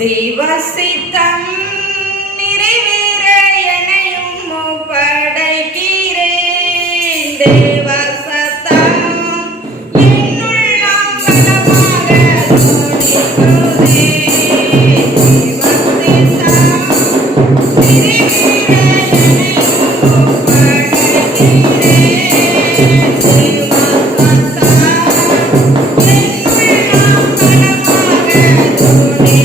தெய்வ சித்தம் நிறைவேற எனையும் படைக்கிறேன். தேவ சத்தம் என்னுள்ளம் பலமாக துணிக்குதே. தெய்வ சித்தம் நிறைவேற எனையும் படைக்கிறேன். தேவ சத்தம் என்னுள்ளம் பலமாக துணிக்குதே.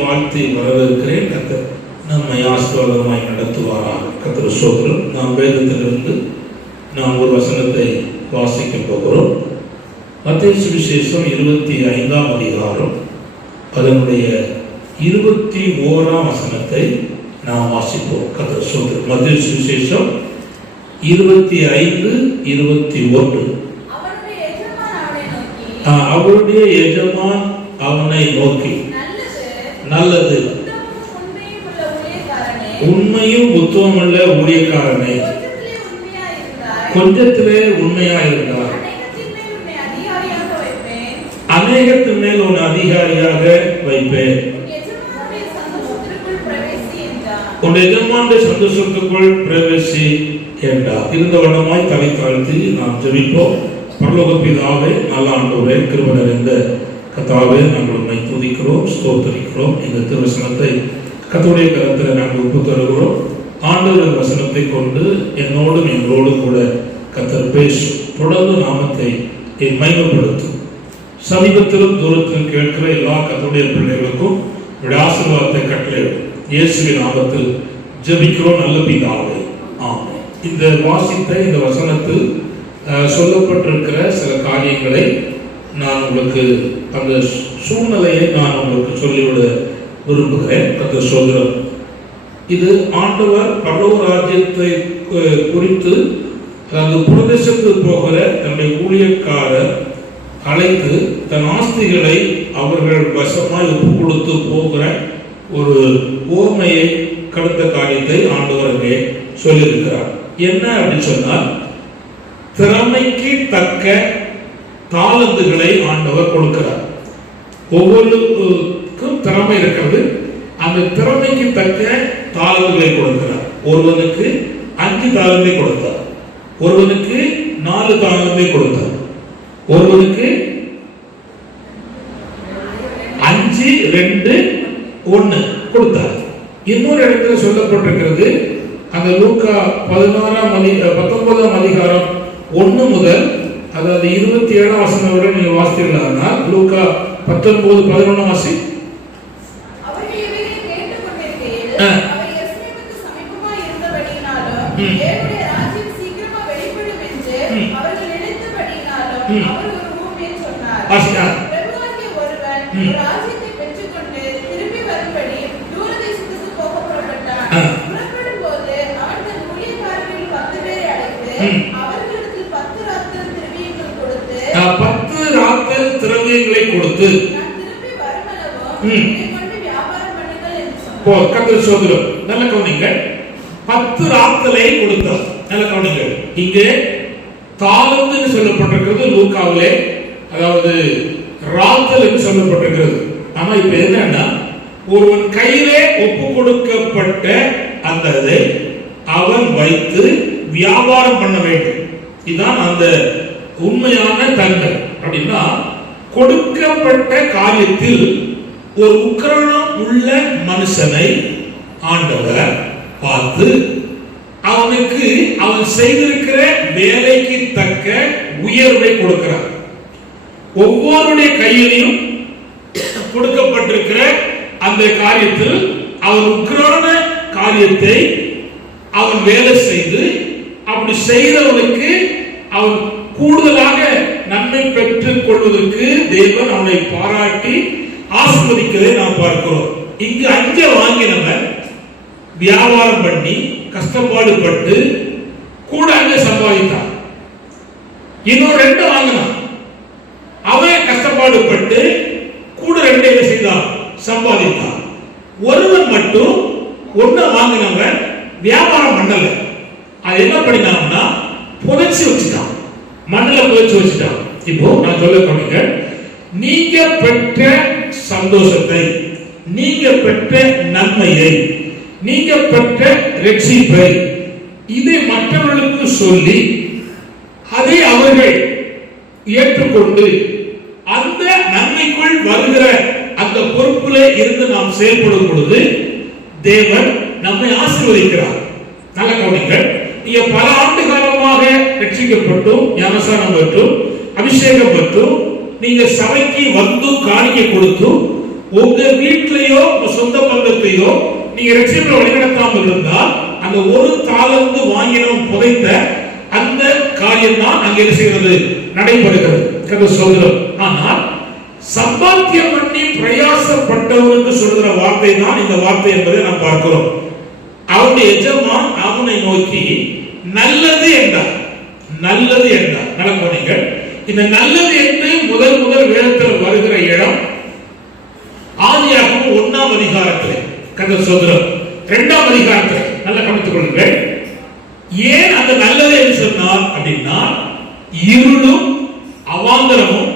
வாழ்த்தி வரவேற்கிறேன். கர்த்தர் நம்மை ஆசீர்வாதமாய் நடத்துவாராக. கர்த்தர் ஸ்தோத்திரம். நாம் வேதத்திலிருந்து நாம் ஒரு வசனத்தை வாசிக்க போகிறோம். மத்தேயு சுவிசேஷம் 25ஆம் அதிகாரம் அதனுடைய 21ஆம் வசனத்தை நாம் வாசிப்போம். கர்த்தர் ஸ்தோத்திரம். மத்தேயு சுவிசேஷம் 25, 21. அவருடைய எஜமான் அவனை நோக்கி, நல்லது, உண்மையும் உத்தமமுள்ள ஊழியக்காரனே, கொஞ்சத்திலே உண்மையா இருந்தார், அநேகத்தின் மேல் உன்னை அதிகாரியாக வைப்பேன். உன் எஜமானுடைய சந்தோஷத்துக்குள் பிரவேசி என்றார். இருந்த வண்ணமாய் தலை தாழ்த்தி நாம் ஜெபிப்போம். பரலோக பிதாவே, நல்ல ஆண்டவரே, கிருபை நிறைந்த கர்த்தாவே, நாங்கள் உம்மை துதிக்கிறோம், ஸ்தோத்திரிக்கிறோம். இந்த திருவசனத்தை கர்த்தருடைய கரத்தில் நாங்கள் ஒப்பு தருகிறோம். ஆண்டவர் வசனத்தை கொண்டு என்னோடும் எங்களோடும் கூட கர்த்தர் பேசும். தொடர்ந்து நாமத்தை மகிமைப்படுத்தும். சமீபத்திலும் தூரத்திலும் கேட்கிற எல்லா கர்த்தருடைய பிள்ளைகளுக்கும் ஆசீர்வாதத்தை கட்டளையிடும். இயேசுவின் நாமத்தில் ஜெபிக்கிறோம் நல்ல பிதாவே, ஆமென். இந்த வாசித்த இந்த வசனத்தில் சொல்லப்பட்டிருக்கிற சில காரியங்களை நான் உங்களுக்கு, அந்த சூழ்நிலையை நான் உங்களுக்கு சொல்லிவிட விரும்புகிறேன். கர்த்தர் ஸ்தோத்திரம். இது ஆண்டவர் பரலோக ராஜ்யத்தை குறித்து அந்த பிரதேசத்துக்கு போகிற தன்னுடைய ஊழியக்காரர் அழைத்து தன் ஆஸ்திகளை அவர்கள் வசமாய் ஒப்பு கொடுத்து போகிற ஒரு ஓமையை, கடந்த காரியத்தை ஆண்டவர் அங்கே சொல்லியிருக்கிறார். என்ன அப்படின்னு சொன்னால், திறமைக்கு தக்க தாளந்துகளை ஆண்டவர் கொடுக்கிறார். ஒவ்வொருக்கும் திறமை இருக்கிறது. அந்த திறமைக்கு தக்க தாளந்துகளை கொடுக்கிறார். ஒருவனுக்கு 5 தாளந்தை கொடுத்தார், ஒருவனுக்கு 4 தாளந்தை கொடுத்தார், ஒருவனுக்கு 5, 2, 1 கொடுத்தார். இன்னொரு இடத்துல சொல்லப்பட்டிருக்கிறது, அந்த லூக்கா 19ஆம் அதிகாரம் 1 முதல், அதாவது 27ஆம் வசனம் வரை நீங்கள் வாசித்தீர்களானால், லூக்கா 19 11 வாசி. அவர்கள் இவைகளை கேட்டுக் கொண்டிருக்கையில் ஆ. அவர் எருசலேமுக்கு சமீபமாய் இருந்தபடியினாலும் ம். தேவனுடைய ராஜ்யம் சீக்கிரமா வெளிப்படும் என்று ம். அவர்கள் நினைத்தபடியினாலும் ம். அவர் ஒரு ஊமையை சொன்னார். வாசி. பிரபுவாகிய ஒருவன் ம். ஒரு ராஜ்யத்தை பெற்றுக்கொண்டு திரும்பி வரும்படி தூர தேசத்துக்கு போக புறப்பட்டான். ஆ. புறப்படும் போது அவன் தன் ஊழியக்காரரில் 10 பேரை அழைத்து ம். அவர்களிடத்தில் 10 ராத்தல் திரவியங்கள் கொடுத்து 10 ராத்தல் திரவியங்களை கொடுத்து நான் திரும்பி வருமளவும் ம். இதை கொண்டு வியாபாரம் பண்ணுங்கள் என்று சொன்னார். கர்த்தர் சோதரம் நல்ல கவனிங்க. 10 ராத்தலை கொடுத்தார். நல்ல கவனிங்க. இங்கே தாலந்து சொல்லப்பட்டிருக்கிறது லூக்காவிலே, அதாவது ராத்தல் என்று சொல்லப்பட்டிருக்கிறது. ஆனா இப்ப என்னன்னா, ஒருவன் கையிலே ஒப்பு கொடுக்கப்பட்ட அந்த இதை அவன் வைத்து வியாபாரம் பண்ண வேண்டும். இதுதான் அந்த உண்மையான தன்மை. அப்படின்னா கொடுக்கப்பட்ட காரியத்தில் ஒரு உக்கிரானம் உள்ள மனுஷனை ஆண்டவர் பார்த்து அவனுக்கு அவன் செய்திருக்கிற வேலைக்கு தக்க உயர்வை கொடுக்கிறார். ஒவ்வொருடைய கையிலையும் கொடுக்கப்பட்டிருக்கிற அந்த காரியத்தில் அவன் உக்கிரான காரியத்தை அவன் வேலை செய்து அப்படி செய்தவனுக்கு அவன் கூடுதலாக நன்மை பெற்றுக் கொள்வதற்கு தேவன் அவனை பாராட்டி ஆசீர்வதிக்கிறதை நாம் பார்க்கிறோம். இங்கு 5 வாங்கினவன் வியாபாரம் பண்ணி கஷ்டப்பாடு பட்டு கூட அங்கே சம்பாதித்தான். இன்னொரு 2 வாங்கினான், அவன் கஷ்டப்பாடு பட்டு கூட 2 என்ன செய்தான், சம்பாதித்தான். ஒருவன் மட்டும் 1 வாங்கினவன் வியாபாரம் பண்ணல. அது என்ன பண்ணினான்னா புதைச்சு வச்சுட்டான், மண்ணில் புதைச்சு வச்சுட்டான். இப்போ நான் சொல்ல போனீங்க, நீங்க பெற்ற சந்தோஷத்தை, நீங்க பெற்ற நன்மையை, நீங்க பெற்ற ரட்சிப்பை இதை மற்றவர்களுக்கு சொல்லி அதை அவர்கள் ஏற்றுக்கொண்டு அந்த நன்மைக்குள் வருகிற அந்த பொறுப்பிலே இருந்து நாம் செயல்படும் பொழுது தேவன் நம்மை ஆசீர்வதிக்கிறார். நல்ல கவனிங்கள். நீங்க பல ஆண்டு காலமாக ரட்சிக்கப்பட்டும் ஞானஸ்நானம் பெற்றும் அபிஷேகம் பெற்றும் நீங்க சபைக்கு வந்து காணிக்கை கொடுத்து உங்க வீட்டிலேயோ உங்க சொந்த பந்தத்தையோ நீங்க ரட்சிப்பை வழிநடத்தாமல் இருந்தால் அந்த ஒரு தாளந்து வாங்கினவன் புதைத்த அந்த காரியம் தான் அங்கே என்ன செய்கிறது, நடைபெறுகிறது. கர்த்தர் சொல்கிறார். ஆனால் சம்பாத்தியம் பண்ணி பிரயாசப்பட்டவனுக்கு சொல்கிற வார்த்தை தான் இந்த வார்த்தை என்பதை நாம் பார்க்கிறோம். அவனுடைய எஜமான் அவனை நோக்கி நல்லது என்றார். நல்லது என்றார். நடக்கணும். இந்த நல்லது என்று முதல் வேதத்தில் வருகிற இடம் ஆதியாகமம் 1ஆம் அதிகாரத்தில், கர்த்தர் சொல்கிறார் 2ஆம் அதிகாரத்தில் நல்ல கவனித்துக் கொள்ளுங்கள். ஏன் அந்த நல்லது என்று சொன்னார் அப்படின்னா, இருளும் அவாந்தரமும்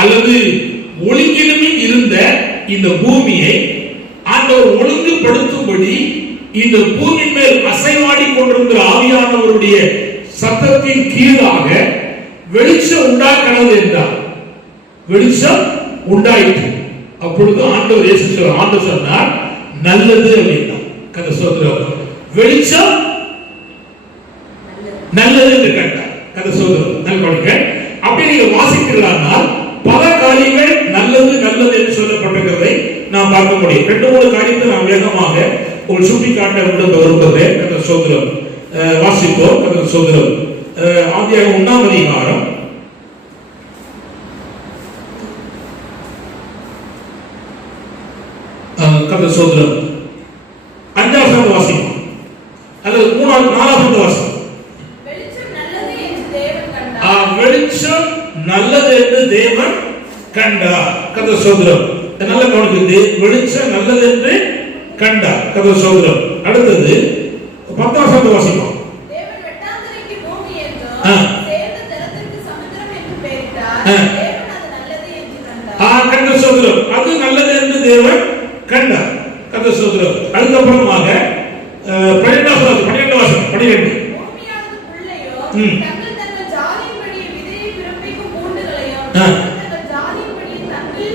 அல்லது ஒழுங்கிலுமே இருந்த இந்த பூமியை ஆண்டவர் ஒழுங்குபடுத்தும்படி இந்த பூமி மேல் அசைவாடி கொண்டிருந்த ஆவியானவருடைய சத்தத்தின் கீழாக வெளிச்சம் உண்டாக்கணும் என்றார். வெளிச்சம் உண்டாயிற்று. அப்பொழுது ஆண்டவர் இயேசு ஆண்டவர் சொன்னார் நல்லது அப்படின்னா. கதை சொல்கிறார் வெளிச்சம் நல்லது என்று கேட்டார். கதை சொல்கிறார். நல்ல அப்படி நீங்க வாசிக்கிறார்கள் பல காரியங்கள் நல்லது நல்லது என்று சொல்லப்பட்டிருக்கிறதை நாம் பார்க்க முடியும். 2-3 காரியத்தை நாம் வேகமாக ஒரு சுட்டி காட்ட விரும்புகிறேன். கர்த்தர் ஸ்தோத்திரம். வாசிப்போம். கர்த்தர் ஸ்தோத்திரம். ஆதியாகமம் 1ஆம் அதிகாரம் கர்த்தர் ஸ்தோத்திரம் 5ஆம் வசனம் வாசிப்போம் அல்லது 4ஆம் வாசிப்போம். வெளிச்சம் நல்லது என்று தேவன் கண்டார். வெளிச்சம் நல்லது என்று தேவன் கண்டார். கர்த்தர் ஸ்தோத்திரம். நல்ல கவனித்து வெளிச்சம் நல்லது என்று கண்டார். கர்த்தர் ஸ்தோத்திரம். அடுத்தது 10ஆம் வசனம் வாசிப்போம். தேவன் வெட்டாந்தரைக்கு பூமி என்றும் சேர்ந்த ஜலத்திற்கு சமுத்திரம் என்று பெயரிட்டார். தேவன் அது நல்லது என்று கண்டார். கர்த்தர் ஸ்தோத்திரம். அது நல்லது என்று தேவன் கண்டார். கர்த்தர் ஸ்தோத்திரம். அதுக்கப்புறமாக 12ஆம் வசனம் 12 பூமியானது புல்லையோ தங்கள் தங்கள் ஜாதியின்படி விதையை பிறப்பிக்கும் பூண்டுகளையும் தங்கள் ஜாதியின்படி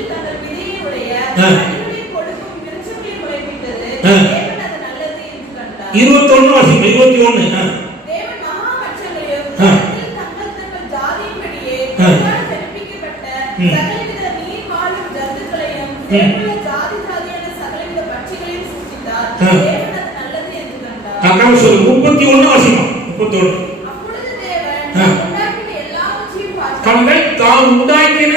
தங்கள் விதையை உடைய கனிகளை கொடுக்கும் விருட்சங்களையும் முளைப்பித்தது. தேவன் அது நல்லது என்று கண்டார். 21 வாசிப்போம். 21 தேவன் மகா மச்சங்களையும் தங்கள் தங்கள் ஜாதியின்படியே பிறப்பிக்கப்பட்ட சகலவித தேவனுள்ள ஜாதி ஜாதியான சகலவித பட்சிகளையும் சிருஷ்டித்தார். தேவன் அது நல்லது என்று கண்டார். அக்காவை சொல்லு 31 வாசிமா 31. அப்பொழுது தேவன் உண்டாக்கின எல்லாவற்றையும் பார்த்தார். கண்கள் தாம் உண்டாக்கின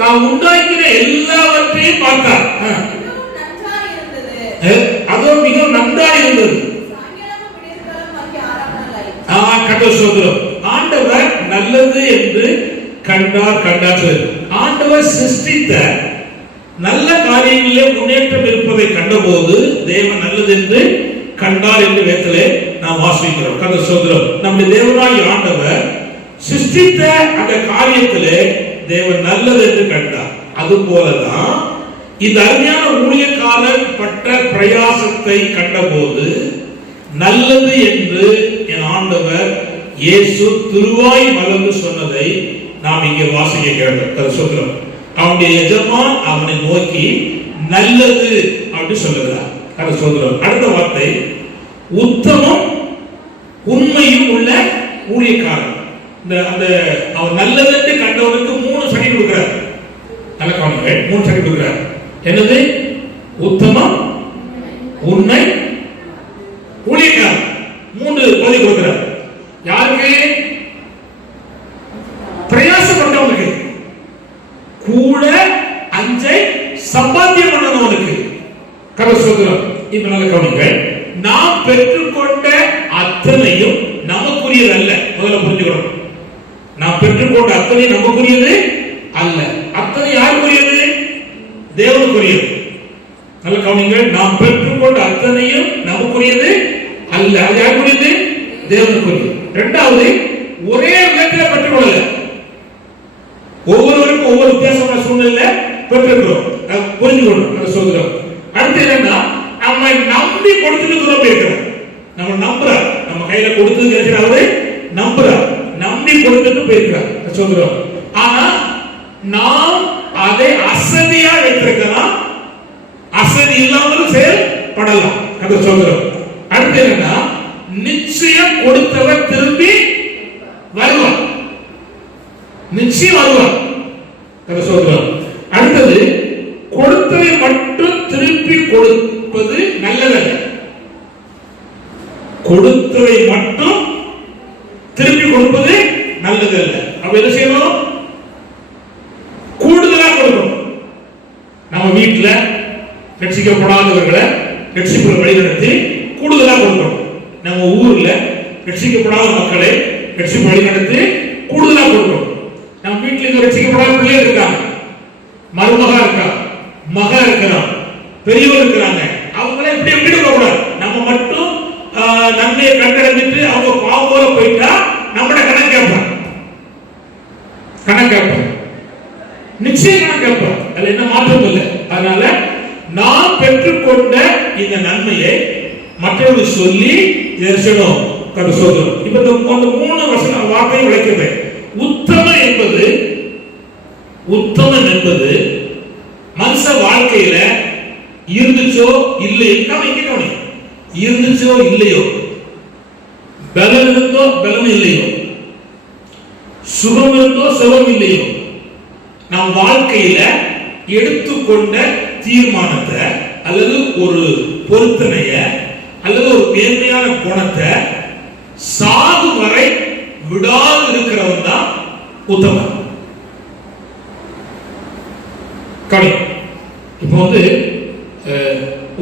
தாம் உண்டாக்கின எல்லாவற்றையும் பார்த்தார். மிகவும் நன்றாய் இருந்தது. அதோ மிகவும் நன்றாய் இருந்தது. சாயங்காலம் விடியற்காலம் ஆகிய 6ஆம் நாள் ஆயிற்று. கர்த்தர் ஸ்தோத்திரம். ஆண்டவர் நல்லது என்று கண்டார். ஆண்டவர் சிருஷ்டித்த நல்ல காரியங்களிலே முன்னேற்றம் இருப்பதை கண்டபோது தேவன் நல்லது என்று கண்டார் என்று வேதத்திலே நாம் வாசிக்கிறோம். கர்த்தர் ஸ்தோத்திரம். நம்முடைய தேவனாகிய ஆண்டவர் சிருஷ்டித்த அந்த காரியத்திலே தேவன் நல்லது என்று கண்டார். அது போலதான் இந்த அருமையான ஊழியக்காரர் பட்ட பிரயாசத்தை கண்டபோது நல்லது என்று என் ஆண்டவர் இயேசு திருவாய் மலர்ந்து சொன்னதை நாம் இங்கே வாசிக்க கேட்டோம். அவனுடைய எஜமான் அவனை நோக்கி நல்லது அப்படி சொல்லுகிறார். அடுத்த வார்த்தை உத்தமம் உண்மையும் உள்ள ஊழியக்காரன். அந்த அவன் நல்லது என்று கண்டவனுக்கு 3 சர்டிபிகேட் கொடுக்கிறார். நல்ல கவனிங்க, 3 சர்டிபிகேட் கொடுக்கிறார். என்னது? உத்தமம், உண்மை, ஊழியக்காரன். 3 பதவி கொடுக்கிறார். யாருக்கு? பிரயாசப்பட்டவனுக்கு, கூட அஞ்சை சம்பாத்தியம் பண்ணவனுக்கு. கர்த்தர் இப்ப நல்ல கவனிங்க. நாம் பெற்றுக்கொண்ட அத்தனையும் நமக்குரியது அல்ல. முதல்ல புரிஞ்சுக்கணும். நாம் பெற்றுக்கொண்ட அத்தனை நமக்குரியது அல்ல. அத்தனை யாருக்குரியது? தேவனுக்குரியது. நல்ல கவனிங்க. நாம் பெற்றுக்கொண்ட அத்தனையும் நமக்குரியது அல்ல. அது யாருக்குரியது? தேவனுக்குரியது. இரண்டாவது, ஒரே விதத்தில் பெற்றுக்கொள்ளல. ஒவ்வொருவருக்கும் ஒவ்வொரு வித்தியாசமான சூழ்நிலை பெற்றிருக்கிறோம். புரிஞ்சுக்கணும். சொல்கிறோம். அடுத்து என்னன்னா, நம்ம நம்பி கொடுத்துட்டு தூரம் போயிருக்கிறோம். நம்ம நம்புறார். நம்ம கையில கொடுத்தது கிடைக்கிறாரு, நம்புறார். நம்பி கொடுத்துட்டு போயிருக்கிறார். சொல்கிறோம். ஆனா நாம் அதை அசதியா வைத்திருக்கலாம், அசதி இல்லாமலும் செயல்படலாம். அதை சொல்கிறோம். அடுத்து என்னன்னா, நிச்சயம் கொடுத்தவர் திரும்பி வருவார். நிச்சயம் வருவார். அதை சொல்கிறோம். அடுத்தது, கொடுத்ததை மட்டும் திருப்பி கொடுப்பது நல்லதல்ல. கொடுத்ததை மட்டும் திருப்பி கொடுப்பது நல்லதல்ல. அப்ப என்ன செய்யணும்? கூடுதலா கொடுக்கணும். நம்ம வீட்டுல ரட்சிக்கப்படாதவர்களை ரட்சிப்பு வழிநடத்தி கூடுதலா கொடுக்கணும். நம்ம ஊர்ல ரட்சிக்கப்படாத மக்களை ரட்சிப்பு வழிநடத்தி கூடுதலா கொடுக்கணும். நம்ம வீட்டுல ரட்சிக்கப்படாத பிள்ளைகள் இருக்காங்க, மருமகா இருக்கா, மகா இருக்கிறான், பெரியவர் இருக்கிறாங்க. அவங்கள இப்படி எப்படி கூடாது. நம்ம மட்டும் நன்மையை கண்டடைஞ்சிட்டு அவங்க பாவோல போயிட்டா நம்மட கணக்கு கேட்பான். நிச்சயம் கணக்கு கேட்பான். அதுல என்ன மாற்றம் இல்லை. அதனால நாம் பெற்றுக்கொண்ட இந்த நன்மையை மற்றவர்கள் சொல்லி சொல்லணும். இப்ப இந்த 3 வசன வார்த்தையை விளக்குது. உத்தமம் என்பது மனுஷ வாழ்க்கையில இருந்துச்சோ இல்லையோ, இருந்துச்சோ இல்லையோ, பலம் இருந்தோ பலம் இல்லையோ, சுகம் இருந்தோ சுகம் இல்லையோ, நம் வாழ்க்கையில எடுத்துக்கொண்ட தீர்மானத்தை அல்லது ஒரு பொருத்தனைய அல்லது ஒரு மேன்மையான குணத்தை சாகு வரை விடாது இருக்கிறவன் தான் உத்தமன். கடி இப்போ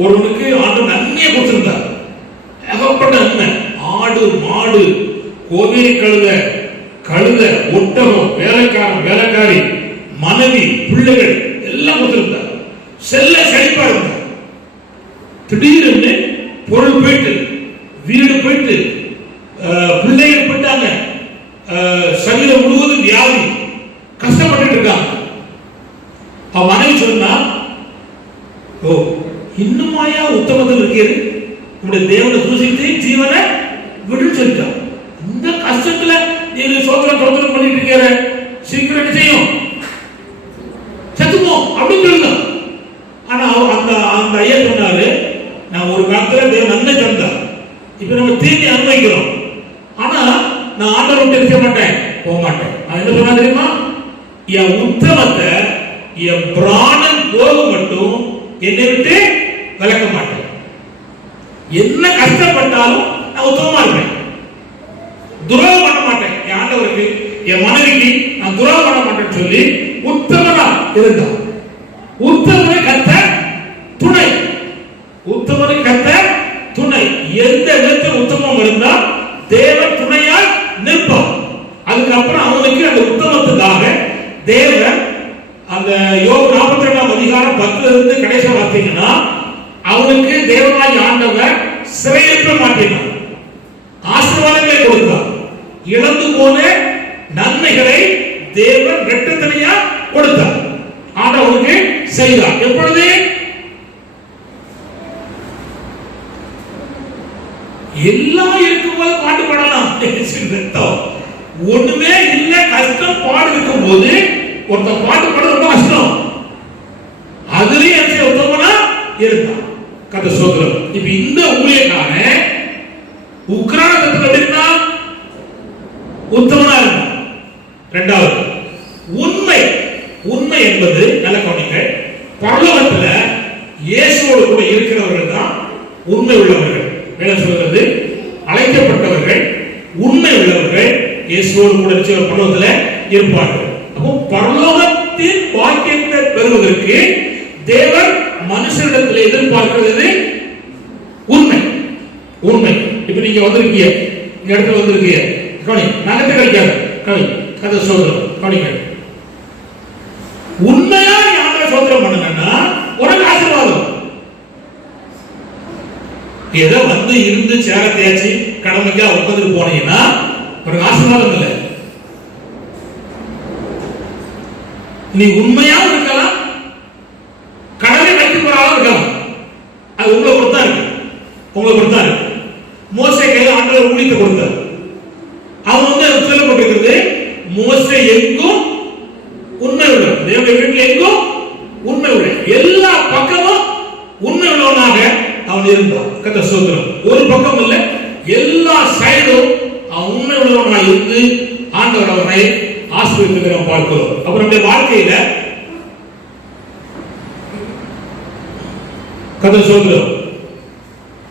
ஒருவனுக்கு ஆண்டவர் நன்மையை கொடுத்திருந்தார். ஏகப்பட்ட நன்மை. ஆடு, மாடு, கோவேரி கழுத, ஒட்டகம், வேலைக்காரன், வேலைக்காரி, மனைவி, பிள்ளைகள் எல்லாம் கொடுத்திருந்தார். செழிப்பா இருந்தார். திடீர்னு பொருள் போயிட்டு, வீடு போயிட்டு, பிள்ளைகள் போயிட்டாங்க, சரீரம் முழுவதும் வியாதி, கஷ்டப்பட்டு இருக்காங்க. அவன் மனைவி சொன்னா, ஓ இன்னுமாயா உத்தமத்தில் இருக்கிறது, உங்களுடைய தேவனை தூசித்து ஜீவனை விடு சொல்லிட்டான். இந்த கஷ்டத்துல நீ சோத்திரம் பண்ணிட்டு இருக்கிற, சீக்கிரம் செய்யும் செத்துப்போம் அப்படின்னு சொல்லுதான். ஆனா அந்த ஐயா சொன்னாரு, நான் ஒரு காலத்துல தேவன் நன்மை தந்தார், இப்ப நம்ம தீர்த்தி அனுபவிக்கிறோம். ஆனா நான் ஆண்டவரை விட்டு இருக்க மாட்டேன், போக மாட்டேன். அவன் என்ன சொன்னா தெரியுமா? என் உத்தமத்தை என் பிராணன் போக மட்டும் என்னை விட்டு விலக்க மாட்டேன். என்ன கஷ்டப்பட்டாலும் நான் உத்தமமா இருப்பேன், துரோகம் பண்ண மாட்டேன். என் ஆண்டவருக்கு என் மனைவிக்கு நான் துரோகம் பண்ண மாட்டேன்னு சொல்லி உத்தமனா இருந்தான். உத்தமனை கத்த துணை, உத்தமனை கத்த துணை. எந்த விதத்தில் உத்தமம் இருந்தா தேவன் துணையால் நிற்பார். அதுக்கப்புறம் அவனுக்கு அந்த உத்தமத்துக்காக தேவன் அந்த யோபு 42ஆம் அதிகாரம் 10ல இருந்து கடைசி பார்த்தீங்கன்னா அவனுக்கு தேவனாய் ஆண்டவர் சிறையிருப்ப மாட்டினார், ஆசீர்வாதங்களை கொடுத்தார். இழந்து போன நன்மைகளை தேவன் இரட்டத்தனையா கொடுத்தார், ஆண்டவனுக்கு செய்தார். எப்பொழுது எல்லாம் இருக்கும்போது பாட்டு பாடலாம், ஒண்ணுமே இல்ல கஷ்டம் பாடு இருக்கும் போது ஒருத்த பாட்டு பாட ரொம்ப கஷ்டம். அதுலயும் என்ன உத்தமனா இருந்தான். கதை சோதரம். இப்ப இந்த ஊழியக்காரன் உக்ரைனத்துல இருந்தா உத்தமனா இருந்தான். இரண்டாவது உண்மை, உண்மை என்பது நல்ல கவனிங்க, பரலோகத்துல இயேசுவோடு கூட இருக்கிறவர்கள் தான் உண்மை உள்ளவர்கள். வேதம் சொல்கிறது அழைக்கப்பட்டவர்கள் உண்மை உள்ளவர்கள் இயேசுவோடு கூட பரலோகத்துல இருப்பார்கள். அப்போ பரலோகத்தின் வாக்கியத்தை பெறுவதற்கு தேவன் மனுஷனிடத்தில் எதிர்பார்க்கிறது உண்மை. உண்மை. இப்ப நீங்க வந்திருக்கீங்க, இந்த இடத்துல வந்திருக்கீங்க, கவனி, நகத்தை கிடைக்காது, கவனி, கதை சோதரம் கவனிங்க. உண்மையா நீ ஆண்டவரை சோதரம் பண்ணுங்கன்னா உனக்கு ஆசீர்வாதம். ஏதோ வந்து இருந்து சேர தேய்ச்சி கடமைக்கா உட்காந்துட்டு போனீங்கன்னா ஒரு ஆசீர்வாதம் இல்லை. நீ உண்மையாவும் இருக்கலாம், கடமை வைத்து போறாலும் இருக்கலாம். அது உங்களை பொறுத்தா இருக்கு, உங்களை பொறுத்தா இருக்கு. மோசே கையில் ஆண்டவர் ஊழியத்தை கொடுத்தார். அவன் வந்து சொல்லப்பட்டிருக்கிறது மோசே எங்கும் உண்மை உள்ள, தேவனுடைய வீட்டில் எங்கும் உண்மை உள்ள, எல்லா பக்கமும் உண்மை உள்ளவனாக அவன் இருந்தான். கத்த சோதரம். ஒரு பக்கம் இல்ல, எல்லா சைடும் அவன் உண்மை உள்ளவனாக இருந்து ஆண்டவர் அவனை ஆசீர்வதித்து பார்க்கிறோம். அப்ப நம்முடைய வாழ்க்கையில கதை சோதரம்,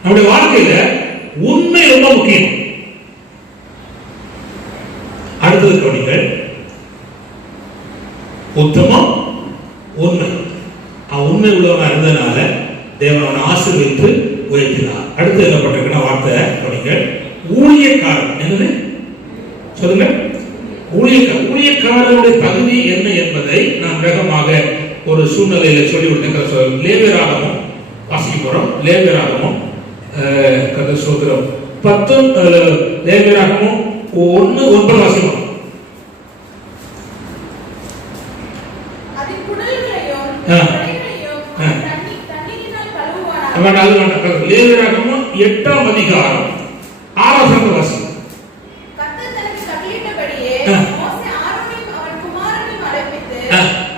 நம்முடைய வாழ்க்கையில உண்மை ரொம்ப முக்கியம். அடுத்தது கவனிங்கள், உத்தமம் உண்மை. அவன் உண்மை உள்ளவனா இருந்ததுனால தேவன் அவனை ஆசீர்வதித்து உயர்த்தினார். அடுத்து என்ன பண்றதுன்னா வார்த்தை கவனிங்கள், ஊழியக்காரன். என்னது சொல்லுங்க? ஊழியக்காரர். ஊழியக்காரருடைய தகுதி என்ன என்பதை நான் வேகமாக ஒரு சூழ்நிலையில சொல்லிவிட்டேன். லேவியராகமம் வாசிக்க போறோம். லேவியராகமம் கதை சோதரம் 10 லேவியராகமம் 1:9 வாசிப்போம். லேவியராகமம் 8ஆம் அதிகாரம் 6ஆம் வசனம். கர்த்தர் தனக்கு கட்டளையிட்டபடியே மோசே ஆரோனையும் அவன் குமாரனையும் அழைப்பித்து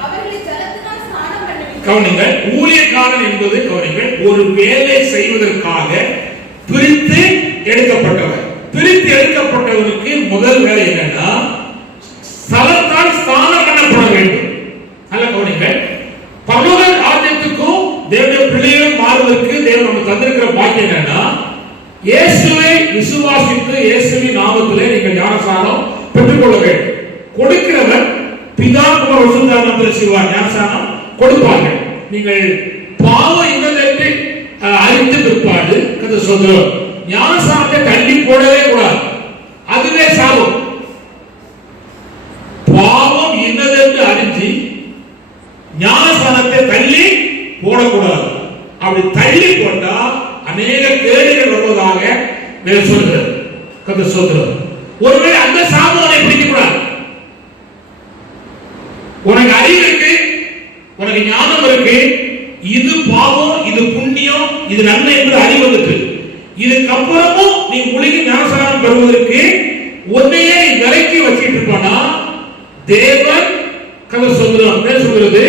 அவர்களை ஜலத்தினால் ஸ்நானம் பண்ணுவித்தார். கவனிங்கள், ஊழியக்காரன் என்பது கவனிங்கள் ஒரு வேலை செய்வதற்காக பிரித்து எடுக்கப்பட்டவர். பிரித்து எடுக்கப்பட்டவருக்கு முதல் வேலை என்னன்னா ஸ்தலத்தால் ஸ்நானம் பண்ணப்பட வேண்டும். நல்ல கவனிங்கள், பரலோக ராஜ்யத்துக்கும் தேவனுடைய பிள்ளைகளும் மாறுவதற்கு தேவன் நமக்கு தந்திருக்கிற பாக்கியம் என்னன்னா இயேசுவை விசுவாசித்து இயேசுவின் நாமத்திலே நீங்கள் ஞானஸ்நானம் பெற்றுக்கொள்ள வேண்டும். கொடுக்கிறவர் பிதா குமாரன் பரிசுத்த ஆவியானவரால் செய்வார். ஞானஸ்நானம் கொடுப்பார்கள். நீங்கள் பாவம் இன்னதென்று அறிந்த பிற்பாடு கதை சொல்றோம், ஞானஸ்நானத்தை தள்ளி போடவே கூடாது, அதுவே சாபம். பாவம் இன்னதென்று அறிஞ்சு ஞானஸ்நானத்தை தள்ளி போடக்கூடாது. அப்படி தள்ளி போட்டா அநேக கேடுகள் வருவதாக சொல்கிறது. கதை சொல்றது. ஒருவேளை அந்த சாபனை பிடிக்க கூடாது. உனக்கு அறிவு இருக்கு, உனக்கு ஞானம் இருக்கு, இது பாவம், இது புண்ணியம், இது நன்மை என்று அறிவு இருக்கு. இதுக்கப்புறமும் நீ முழுகி ஞானஸ்நானம் பெறுவதற்கு உன்னையே விலைக்கு வச்சிட்டு இருப்பானா தேவன் கதை சொல்றது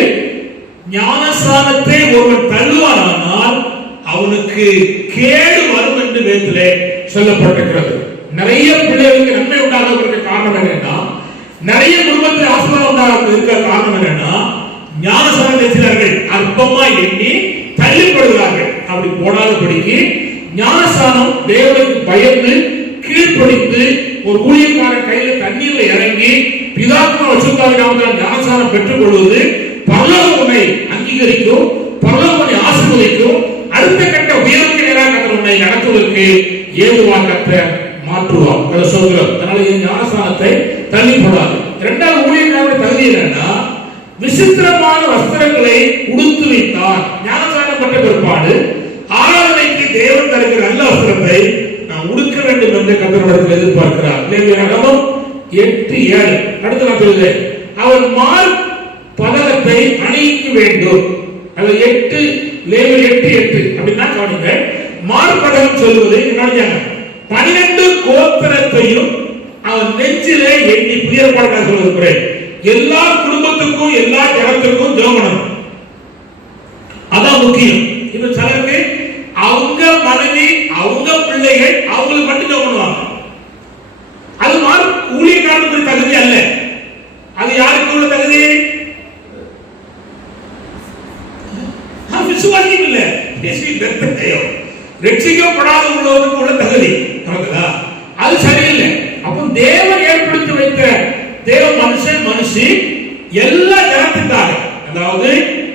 ஞானஸ்நானத்தை ஒருவன் தள்ளுவானால் அவனுக்கு கேடு வரும் என்று வேதத்திலே சொல்லப்பட்டிருக்கிறது. நிறைய பிள்ளைகளுக்கு நன்மை உண்டாகிறதுக்கு காரணம் என்னன்னா, நிறைய குடும்பத்தில் ஆசீர்வாதம் உண்டாகிறதுக்கு இருக்க காரணம் என்னன்னா ஞானஸ்நானம் எண்ணி தள்ளிப்படுகிறார்கள். அப்படி போடாதபடிக்கு ஞானஸ்நானம் தேவனுக்கு பயந்து கீழ்ப்படிந்து ஒரு ஊழியக்காரன் கையில தண்ணீர்ல இறங்கி பிதாத்மா வசுத்தாவி நாமத்தால் ஞானஸ்நானம் பெற்றுக் கொள்வது பரலோகம் உன்னை அங்கீகரிக்கும், பரலோகம் உன்னை ஆசீர்வதிக்கும், அடுத்த கட்ட உயர்வுக்கு நேராக கர்த்தர் உன்னை நடத்துவதற்கு ஏதுவாக கர்த்தர் மாற்றுவார். சொல்கிறோம். அதனால இந்த ஞானஸ்நானத்தை தள்ளி போடாது. இரண்டாவது ஊழியக்காரனுடைய தகுதி என்னன்னா, விசித்திரமான வஸ்திரங்களை உடுத்து வைத்தார். ஞானஸ்நானம் பெற்ற பிற்பாடு ஆராதனைக்கு தேவன் தருகிற நல்ல வஸ்திரத்தை நாம் உடுக்க வேண்டும் என்று கர்த்தரிடத்தில் எதிர்பார்க்கிறார். லேவியராகமம் 8:7. அடுத்து நான் சொல்லுகிறேன், அவர் மார் பதகத்தை அணிவிக்க வேண்டும். அது 8 லேவியர் 8:8 அப்படின்னா கவனிங்க. மார் பதகம் சொல்வது என்னன்னா 12 கோத்திரத்தையும் அவன் நெஞ்சிலே எண்ணி புதிய பாடமாக சொல்லுகிறேன். எல்லா குடும்பத்துக்கும் எல்லா ஜனத்திற்கும் ஜெபம், அதான் முக்கியம். இப்ப சிலருக்கு அவங்க மனைவி அவங்க பிள்ளைகள் அவங்களுக்கு மட்டும் ஜெபம் பண்ணுவாங்க. அது மாதிரி ஊழியக்காரனுக்கு தகுதி அல்ல. அது யாருக்கு உள்ள தகுதி? விசுவாசியும் இல்ல, ரட்சிக்கப்படாதவர்களுக்கு உள்ள தகுதி. அது சரியில்லை. அப்போ தேவன் ஏற்படுத்தி வைத்த தேவ மனுஷன் மனுஷி எல்லா ஜனத்துக்காக, அதாவது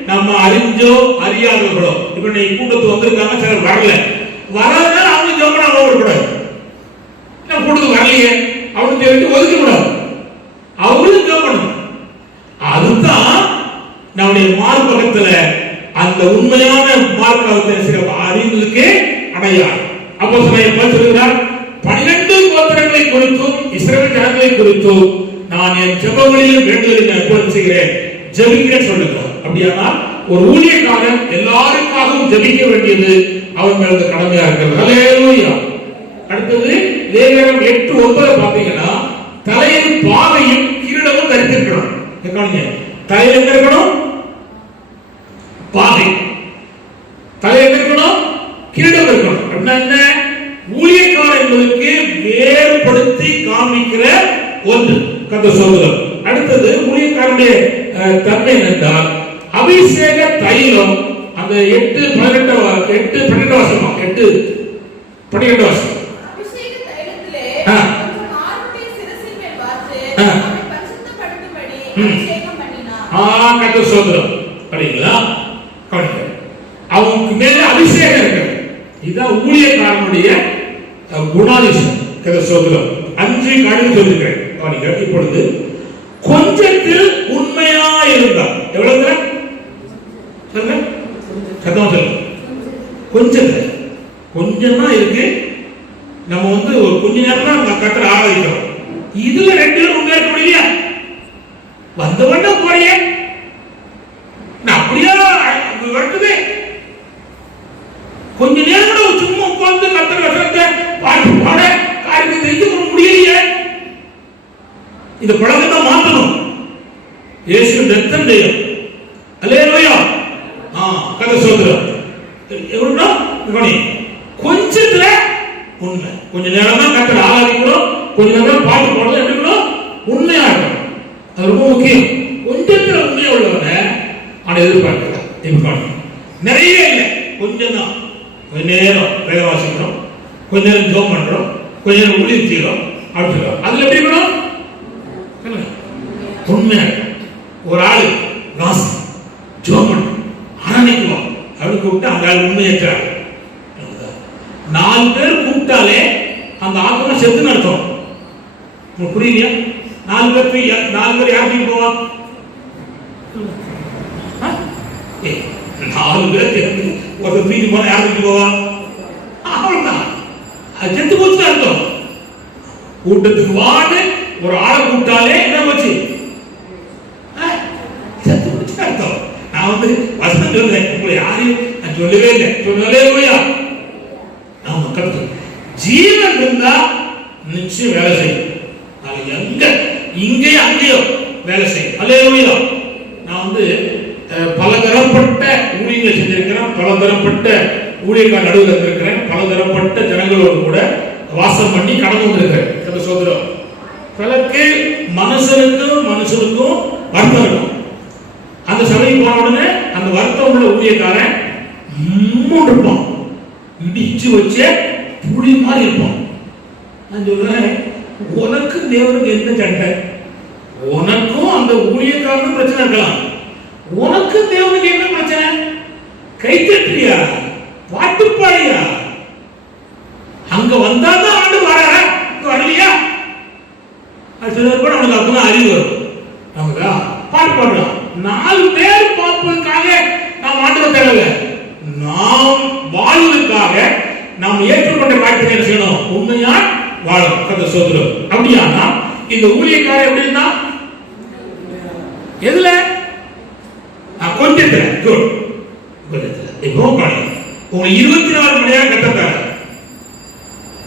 நம்ம அறிஞ்சோ அறியாதவர்களோ, இப்ப நீ கூட்டத்துக்கு வந்திருக்காங்க, சிலர் வரல, வராதனால அவங்க ஜெபம் ஓடக்கூடாது. நான் கூட்டத்துக்கு வரலையே அப்படின்னு சொல்லிட்டு ஒதுக்க கூடாது. அவங்களும் ஜெபம். அதுதான் நம்முடைய மார்பகத்துல அந்த உண்மையான மார்பகத்தை அறிவுக்கு அடையாளம். அப்போ சொல்லுகிறார், 12 கோத்திரங்களை குறித்தும் இஸ்ரவேல் ஜனங்களை குறித்தும் நான் என் ஜெபங்களில் வேண்டுதலை நான் செய்கிறேன், ஜெபிக்கிறேன் சொல்லுகிறார். அப்படியானால் ஒரு ஊழியக்காரன் எல்லாருக்காகவும் ஜெபிக்க வேண்டியது அவன் மேல கடமையா இருக்கிறது. ஹல்லேலூயா. அடுத்தது லேவியர் 8:9 பாத்தீங்கன்னா, தலையில் பாகையும் கிரீடமும் தரித்திருக்கணும். தலையில் என்ன இருக்கணும்? பாகை. தலையில் இருக்கணும், கிரீடம் இருக்கணும். அப்படின்னா என்ன? ஊழியக்காரன் என்பதற்கு வேறுபடுத்தி காமிக்கிற ஒன்று கர்த்தர் சொல்கிறார். அடுத்தது ஊழியக்காரனுடைய தன்மை என்னென்றால், அபிஷேக தைலம். அந்த 8:12 வசனம், 8:12 வசனம். அபிஷேக தைலத்திலே கொஞ்சம் ஆரோனிய சிரசின் மேல் வார்த்து அவனை பரிசுத்தப்படுத்தும்படி அபிஷேகம் பண்ணினார். கர்த்தர் சொல்கிறார். அப்படிங்களா? அவனுக்கு மேல அபிஷேகம் இருக்கு. இதுதான் ஊழியக்காரனுடைய குணாதிசயம். கர்த்தர் சொல்கிறார். 5 காரியம் சொல்லிருக்கிறேன். இப்பொழுது கொஞ்சத்தில் உண்மையா இருந்தார். எவ்வளவு சொல்லுங்க, சத்தமா சொல்லுங்க. கொஞ்சம் தான் இருக்கு. நம்ம ஒரு கொஞ்ச நேரம் தான் கர்த்தரை ஆராதிக்கிறோம். இதுல 2 உண்மையா இருக்க முடியல. வந்தவண்ண போறிய அப்படியா வருது. கொஞ்ச நேரம் கூட சும்மா உட்கார்ந்து கர்த்தரை வசனத்தை பாட்டு பாட காரியத்தை தெரிஞ்சு கொள்ள முடியலையே. இந்த பழக்கத்தை மாற்றணும். இயேசு ரத்தம் தேயம். அல்லேலூயா. கதை சொல்றார். எவ்வளவு கொஞ்சத்துல உண்மை. கொஞ்ச நேரம் தான் கர்த்தரை ஆராதிக்கிறோம், கொஞ்ச நேரம் பாட்டு பாடுறது எப்படி உண்மையா இருக்கும். அது ரொம்ப முக்கியம். கொஞ்சத்துல உண்மையா உள்ளவனை அவனை எதிர்பார்க்கிறார். நிறைய இல்லை, கொஞ்சம் தான். கொஞ்ச நேரம் வேலை வாசிக்கிறோம், கொஞ்ச நேரம் ஜோம் பண்றோம், கொஞ்ச நேரம் ஊழியம் செய்யறோம். அப்படி சொல்றோம். அதுல எப்படி இருக்கணும்? உண்மையா ஒரு ஆளு வாசி ஜோம் பண்ண ஆரம்பிக்குவோம் அப்படின்னு கூப்பிட்டு அந்த ஆள் உண்மையற்றார். 4 பேர் கூப்பிட்டாலே அந்த ஆத்மா செத்து நடத்தும். புரியலையா? 4 பேர் யாருக்கு போவான்? 4 பேர் ஒரு தூக்கி போன யாருக்கு போவான்? அவ்வளவுதான், செத்து போச்சு அர்த்தம். கூட்டத்துக்கு வாடு ஒரு ஆளை கூப்பிட்டாலே என்ன போச்சு? செத்து போச்சு அர்த்தம். நான் வசனம் சொல்றேன், உங்களை யாரையும் நான் சொல்லவே இல்லை. சொல்லவே இல்லையா? நான் மக்களுக்கு ஜீவன் இருந்தா நிச்சயம் வேலை செய்யும். எங்க இங்கேயோ அங்கேயோ வேலை செய்யும். அல்லேலூயா. நான் பலதரப்பட்ட ஊழியர்களை செஞ்சிருக்கிறேன், பலதரப்பட்ட ஊழியர்கள் நடுவில் இருந்திருக்கிறேன், பலதரப்பட்ட ஜனங்களோடு கூட வாசம் பண்ணி கடந்து வந்திருக்கிறேன். சிலருக்கு மனுஷனுக்கும் வருத்தம் இருக்கும். அந்த சபைக்கு போன உடனே அந்த வருத்தம் உள்ள ஊழியக்காரன் இருப்பான், இடிச்சு வச்ச புளி மாதிரி இருப்பான். நான் சொல்றேன், உனக்கு தேவனுக்கு என்ன சண்டை? உனக்கும் அந்த ஊழியக்காரனும் பிரச்சனை இருக்கலாம், உனக்கு தேவனுக்கு என்ன பிரச்சனை? கை தட்டுறியா, பாட்டு பாடியா? அங்க வந்தாதான் ஆண்டு வர வரலையா? சிலர் கூட அவனுக்கு அப்பதான் அறிவு வரும். நமக்கா பாட்டு பாடுறான், 4 பேர் பார்ப்பதற்காக நாம் ஆண்டு தேவை, நாம் வாழ்வதற்காக நாம் ஏற்றுக்கொண்ட வாழ்க்கை என்ன செய்யணும்? உண்மையா வாழும். கதை சோதரம். அப்படியானா இந்த ஊழியக்காரர் எப்படின்னா எதுல? கொஞ்சத்துல. குட். கொஞ்சத்துல. இப்போ பாருங்க, உங்க 24 மணி நேரம் கட்டத்தாரு,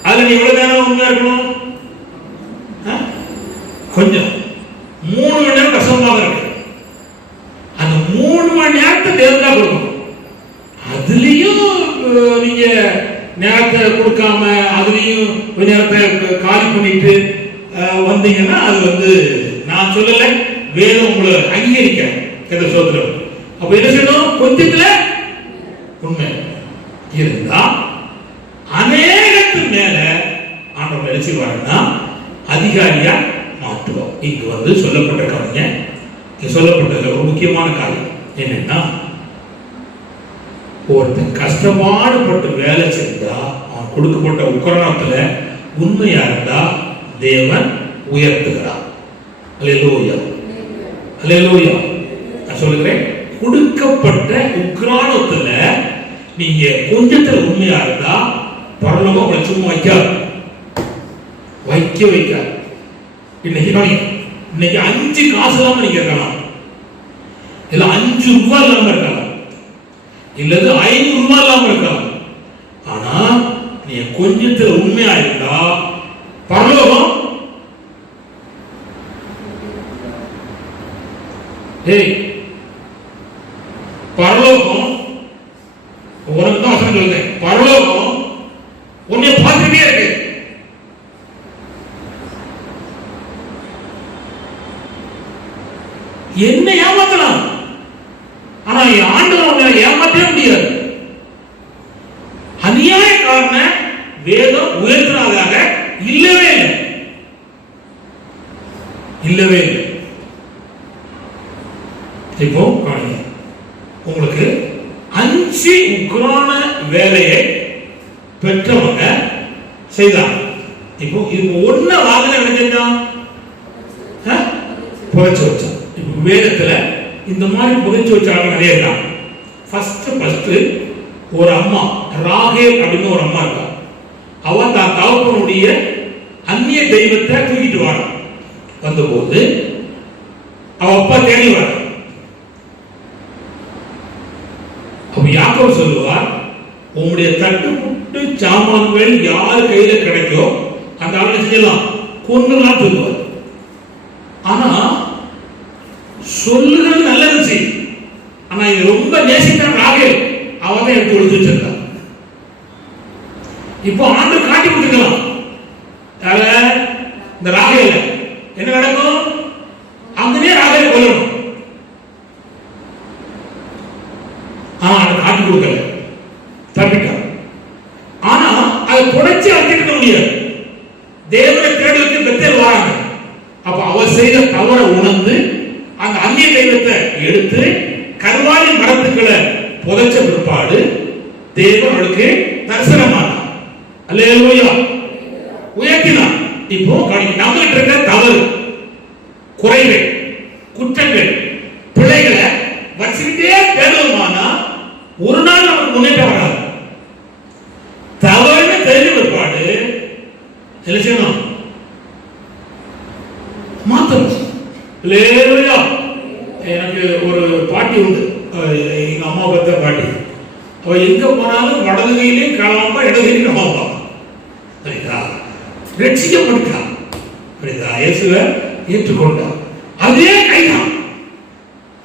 அதுல நீ எவ்வளவு நேரம் உண்மையா இருக்கணும்? கொஞ்சம் 3 மணி நேரம் கஷ்டமாக இருக்கு. அந்த 3 மணி நேரத்தை தேவதா கொடுக்கணும். அதுலயும் நீங்க நேரத்தை கொடுக்காம அதுலயும் கொஞ்ச நேரத்தை காலி பண்ணிட்டு வந்தீங்கன்னா அது வந்து நான் சொல்லல, வேதம் உங்களை அங்கீகரிக்க என்ற சோதரம். அப்ப என்ன செய்யணும்? கொஞ்சத்துல உண்மை இருந்தா அநேகத்து மேல ஆண்டவர் என்ன செய்வாருன்னா அதிகாரியா மாற்றுவோம். இங்கு வந்து சொல்லப்பட்ட கவிஞ சொல்லப்பட்டதுல ஒரு முக்கியமான காரியம் என்னன்னா, ஒருத்தன் கஷ்டப்பாடுபட்டு வேலை செஞ்சா அவன் கொடுக்கப்பட்ட உக்கரணத்துல உண்மையா இருந்தா தேவன் உயர்த்துகிறார். அல்லேலூயா, அல்லேலூயா. நான் சொல்லுகிறேன், கொடுக்கப்பட்ட உக்ரானத்துல நீங்க கொஞ்சத்துல உண்மையா இருந்தா பரலோகம் உங்களை சும்மா வைக்காது. இன்னைக்கு 5 காசு இல்லாம நீங்க இருக்கலாம், இல்ல 5 ரூபாய் இல்லாம இருக்கலாம், இல்லது 500 ரூபாய் இல்லாம இருக்கலாம். ஆனா நீ கொஞ்சத்துல உண்மையா இருந்தா பரலோகம் பரலோகம் உனக்கு தான் சொல்றேன், பரலோகம் உன்னை பார்த்துட்டே இருக்கு. என்ன ஏமாத்தலாம், ஆனா ஆண்டவன் ஏமாற்றவே முடியாது. அநியாய காரண வேதம் உயர்த்தினதாக இல்லவே இல்லை, இல்லவே இல்லை. இப்போ உங்களுக்கு 5 உக்ரான வேலையை பெற்றவங்க செய்தாங்க. இப்போ இது ஒன்ன வாகன நினைச்சான் புதைச்சு வச்சான். இப்போ வேதத்துல இந்த மாதிரி புதைச்சு வச்சாங்க நிறைய இருக்காங்க. ஃபர்ஸ்ட் ஒரு அம்மா ராகேல் அப்படின்னு ஒரு அம்மா இருக்கா. அவ தான் தகப்பனுடைய அந்நிய தெய்வத்தை தூக்கிட்டு வர வந்தபோது அவ அப்பா தேடி வர. அப்ப யாக்கோபு சொல்லுவார், உங்களுடைய தட்டு புட்டு சாமான்கள் யார் கையில கிடைக்கோ அந்த ஆளை செய்யலாம், கொன்னுலாம் சொல்லுவார். ஆனா சொல்லுகிறது நல்லது செய்யும். ஆனா இது ரொம்ப நேசித்தான் ராகேல், அவதான் எடுத்து கொடுத்து வச்சிருக்கான். இப்போ ஆண்டு காட்டி கொடுத்துக்கலாம், இந்த ராகேல என்ன நடக்கும்? அங்கனே ராகேல் கொல்லணும். ஆனா காட்டி கொடுக்கல, தப்பிட்டான். ஆனா அதை புடைச்சு அழைச்சிருக்க முடியாது. தேவனை தேடுவதற்கு பெத்தேல் வராங்க. அப்ப அவர் செய்த தவறை உணர்ந்து அந்த அந்நிய தெய்வத்தை எடுத்து கர்வாலி மரத்துக்களை புதைச்ச பிற்பாடு தேவன் அவளுக்கு தரிசனமானார். அல்லேலூயா, உயர்த்தினார். இப்போ நம்மகிட்ட இருக்க தவறு, குறைகள், குற்றங்கள், பிழைகளை வச்சுக்கிட்டே தேடுவோமானா ஒரு நாள் நமக்கு முன்னேற்றம் வராது. தவறுன்னு தெரிஞ்ச பிற்பாடு என்ன செய்யணும்? மாத்தணும். எனக்கு ஒரு பாட்டி உண்டு, எங்க அம்மா பத்த பாட்டி. அவ எங்க போனாலும் வடது கையிலையும் காலாம்பா, இடது கையிலையும் காலாம்பா. சரிதா? ரட்சிக்கப்பட்டா, சரிதா? இயேசுவை ஏற்றுக்கொண்டா, அதே கைதான்.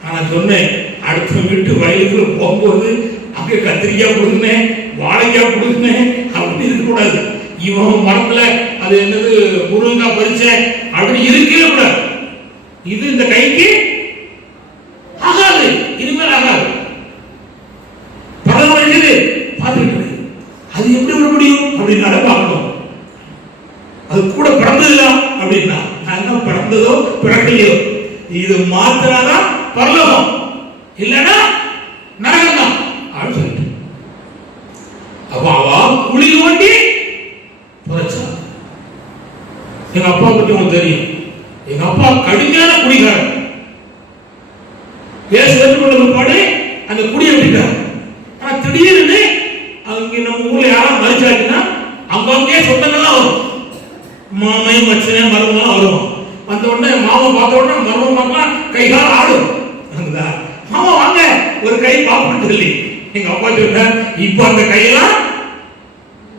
ஆனா சொன்னேன், அடுத்த வீட்டு வயலுக்குள்ள போகும்போது அங்க கத்திரிக்காய் கொடுக்குனேன், வாழைக்காய் கொடுக்குனேன் அப்படி இருக்கக்கூடாது. இவன் மரத்துல அது என்னது முருங்கைக்காய் பறிச்சேன் அப்படி இருக்கவே கூடாது. இது இந்த கைக்கு ஆகாது. இயேசு ஏற்றுக்கொண்ட பிற்பாடு அந்த குடியை விட்டுட்டார். ஆனா திடீர்னு அங்க நம்ம ஊர்ல யாரும் மறிச்சாச்சுன்னா அங்கங்கே சொந்தங்கள்லாம் வரும். மாமை மச்சனை மருமகன் வருவான். வந்த உடனே மாமா பார்த்த உடனே மருமகன் கைகால் ஆடும். மாமா வாங்க ஒரு கை பார்ப்போம் சொல்லி எங்க அப்பா சொன்ன இப்ப அந்த கையெல்லாம்